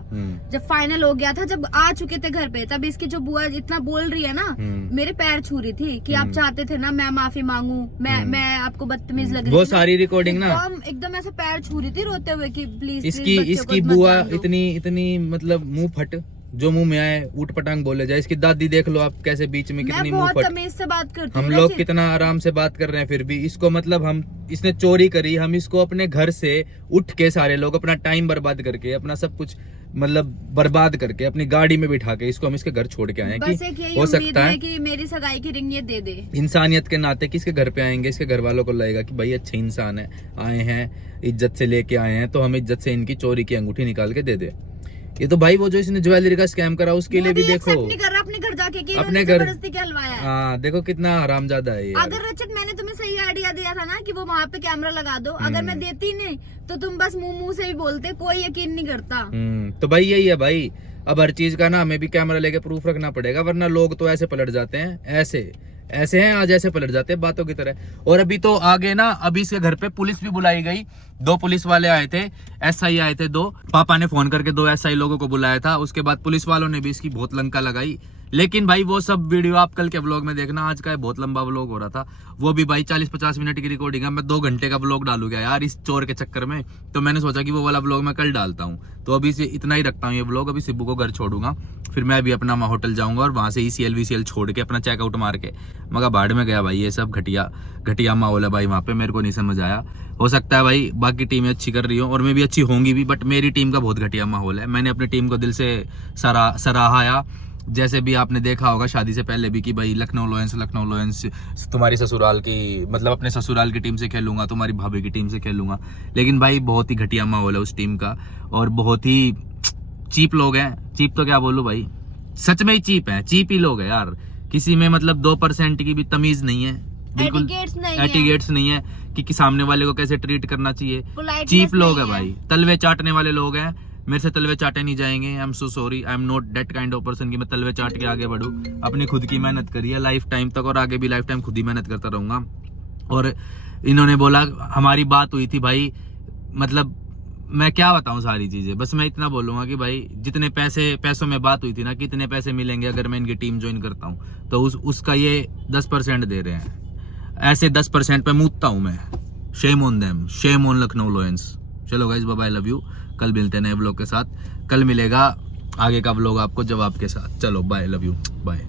जब फाइनल हो गया था, जब आ चुके थे घर पे, तब इसकी जो बुआ इतना बोल रही है ना, मेरे पैर छू रही थी कि आप चाहते थे ना मैं माफी मांगू, मैं आपको बदतमीज लग रही वो थी ना। सारी रिकॉर्डिंग ना एकदम ऐसे पैर छू रही थी रोते हुए कि प्लीज इसकी बुआ इतनी मतलब मुंह फट, जो मुंह में आए ऊट पटांग बोले जाए। इसकी दादी देख लो आप कैसे बीच में कितनी मुंह बहुत फट। तमीज से बात करती हम हूँ लोग रचित। कितना आराम से बात कर रहे हैं, फिर भी इसको मतलब इसने चोरी करी, हम इसको अपने घर से उठ के सारे लोग अपना टाइम बर्बाद करके, अपना सब कुछ मतलब बर्बाद करके, अपनी गाड़ी में बिठा के इसको हम इसके घर छोड़ के आए हैं बस एक कि यही हो उम्मीद सकता है है कि मेरी सगाई की रिंग ये दे दे। इंसानियत के नाते किसके घर पे आएंगे, इसके घर वालों को लगेगा कि भाई अच्छे इंसान है, आए हैं इज्जत से लेके आए हैं, तो हम इज्जत से इनकी चोरी की अंगूठी निकाल के दे दे। ये तो भाई वो जो इसने ज्वेलरी का स्कैम करा उसके लिए भी देखो, नहीं कर रहा, अपने घर धमका के कि अपने इन्होंने घर- जबरदस्ती के हलवाया है। हाँ देखो कितना हरामजादा है ये यार। अगर रचित मैंने तुम्हें सही आइडिया दिया था ना कि वो वहाँ पे कैमरा लगा दो, अगर मैं देती नहीं तो तुम बस मुंह से ही बोलते, कोई यकीन नहीं करता। तो भाई यही है भाई, अब हर चीज का ना हमें भी कैमरा लेके प्रूफ रखना पड़ेगा, वरना लोग तो ऐसे पलट जाते हैं, ऐसे हैं आज, ऐसे पलट जाते हैं बातों की तरह। और अभी तो आगे ना, अभी इसके घर पे पुलिस भी बुलाई गई, 2 पुलिस वाले आए थे, एसआई आए थे 2, पापा ने फोन करके 2 एसआई लोगों को बुलाया था। उसके बाद पुलिस वालों ने भी इसकी बहुत लंका लगाई। लेकिन भाई वो सब वीडियो आप कल के व्लॉग में देखना, आज का बहुत लंबा व्लॉग हो रहा था, वो भी भाई 40-50 मिनट की रिकॉर्डिंग है। मैं 2 घंटे का व्लॉग डालूंगा यार इस चोर के चक्कर में, तो मैंने सोचा कि वो वाला व्लॉग मैं कल डालता हूँ। तो अभी से इतना ही रखता हूँ ये व्लॉग। अभी सिब्बू को घर छोड़ूंगा, फिर मैं भी अपना होटल जाऊंगा और वहां से ECL VCL छोड़ के अपना चेकआउट मार के मगर बाढ़ में गया भाई। ये सब घटिया माहौल है भाई वहाँ पे, मेरे को नहीं समझ आया। हो सकता है भाई बाकी टीमें अच्छी कर रही हो और मैं भी अच्छी होंगी भी, बट मेरी टीम का बहुत घटिया माहौल है। मैंने अपनी टीम को दिल से सराहाया। जैसे भी आपने देखा होगा शादी से पहले भी कि भाई लखनऊ लॉयंस तुम्हारी ससुराल की, मतलब अपने ससुराल की टीम से खेलूंगा, तुम्हारी भाभी की टीम से खेलूंगा। लेकिन भाई बहुत ही घटिया माहौल है उस टीम का और बहुत ही चीप लोग हैं। चीप तो क्या बोलूं भाई, सच में ही चीप है, चीप ही लोग है यार। किसी में मतलब 2% की भी तमीज नहीं है, बिल्कुल एटिकेट्स नहीं है कि सामने वाले को कैसे ट्रीट करना चाहिए। चीप लोग है भाई, तलवे चाटने वाले लोग हैं। मेरे से तलवे चाटे नहीं जाएंगे। I am so sorry, I am not that kind of person कि मैं तलवे चाट के आगे बढ़ूं। अपनी खुद की मेहनत करिए लाइफ टाइम तक, और आगे भी लाइफ टाइम खुद ही मेहनत करता रहूंगा। और इन्होंने बोला, हमारी बात हुई थी भाई, मतलब मैं क्या बताऊं सारी चीजें, बस मैं इतना बोलूंगा कि भाई जितने पैसों में बात हुई थी ना, कितने पैसे मिलेंगे अगर मैं इनकी टीम ज्वाइन करता हूं, तो उसका ये 10% दे रहे हैं। ऐसे 10% पे मूतता हूं मैं। Shame on them, shame on Lucknow Lions. चलो guys, bye bye, love you. कल मिलते हैं नए व्लॉग के साथ। कल मिलेगा आगे का व्लॉग आपको जवाब के साथ। चलो बाय, लव यू, बाय।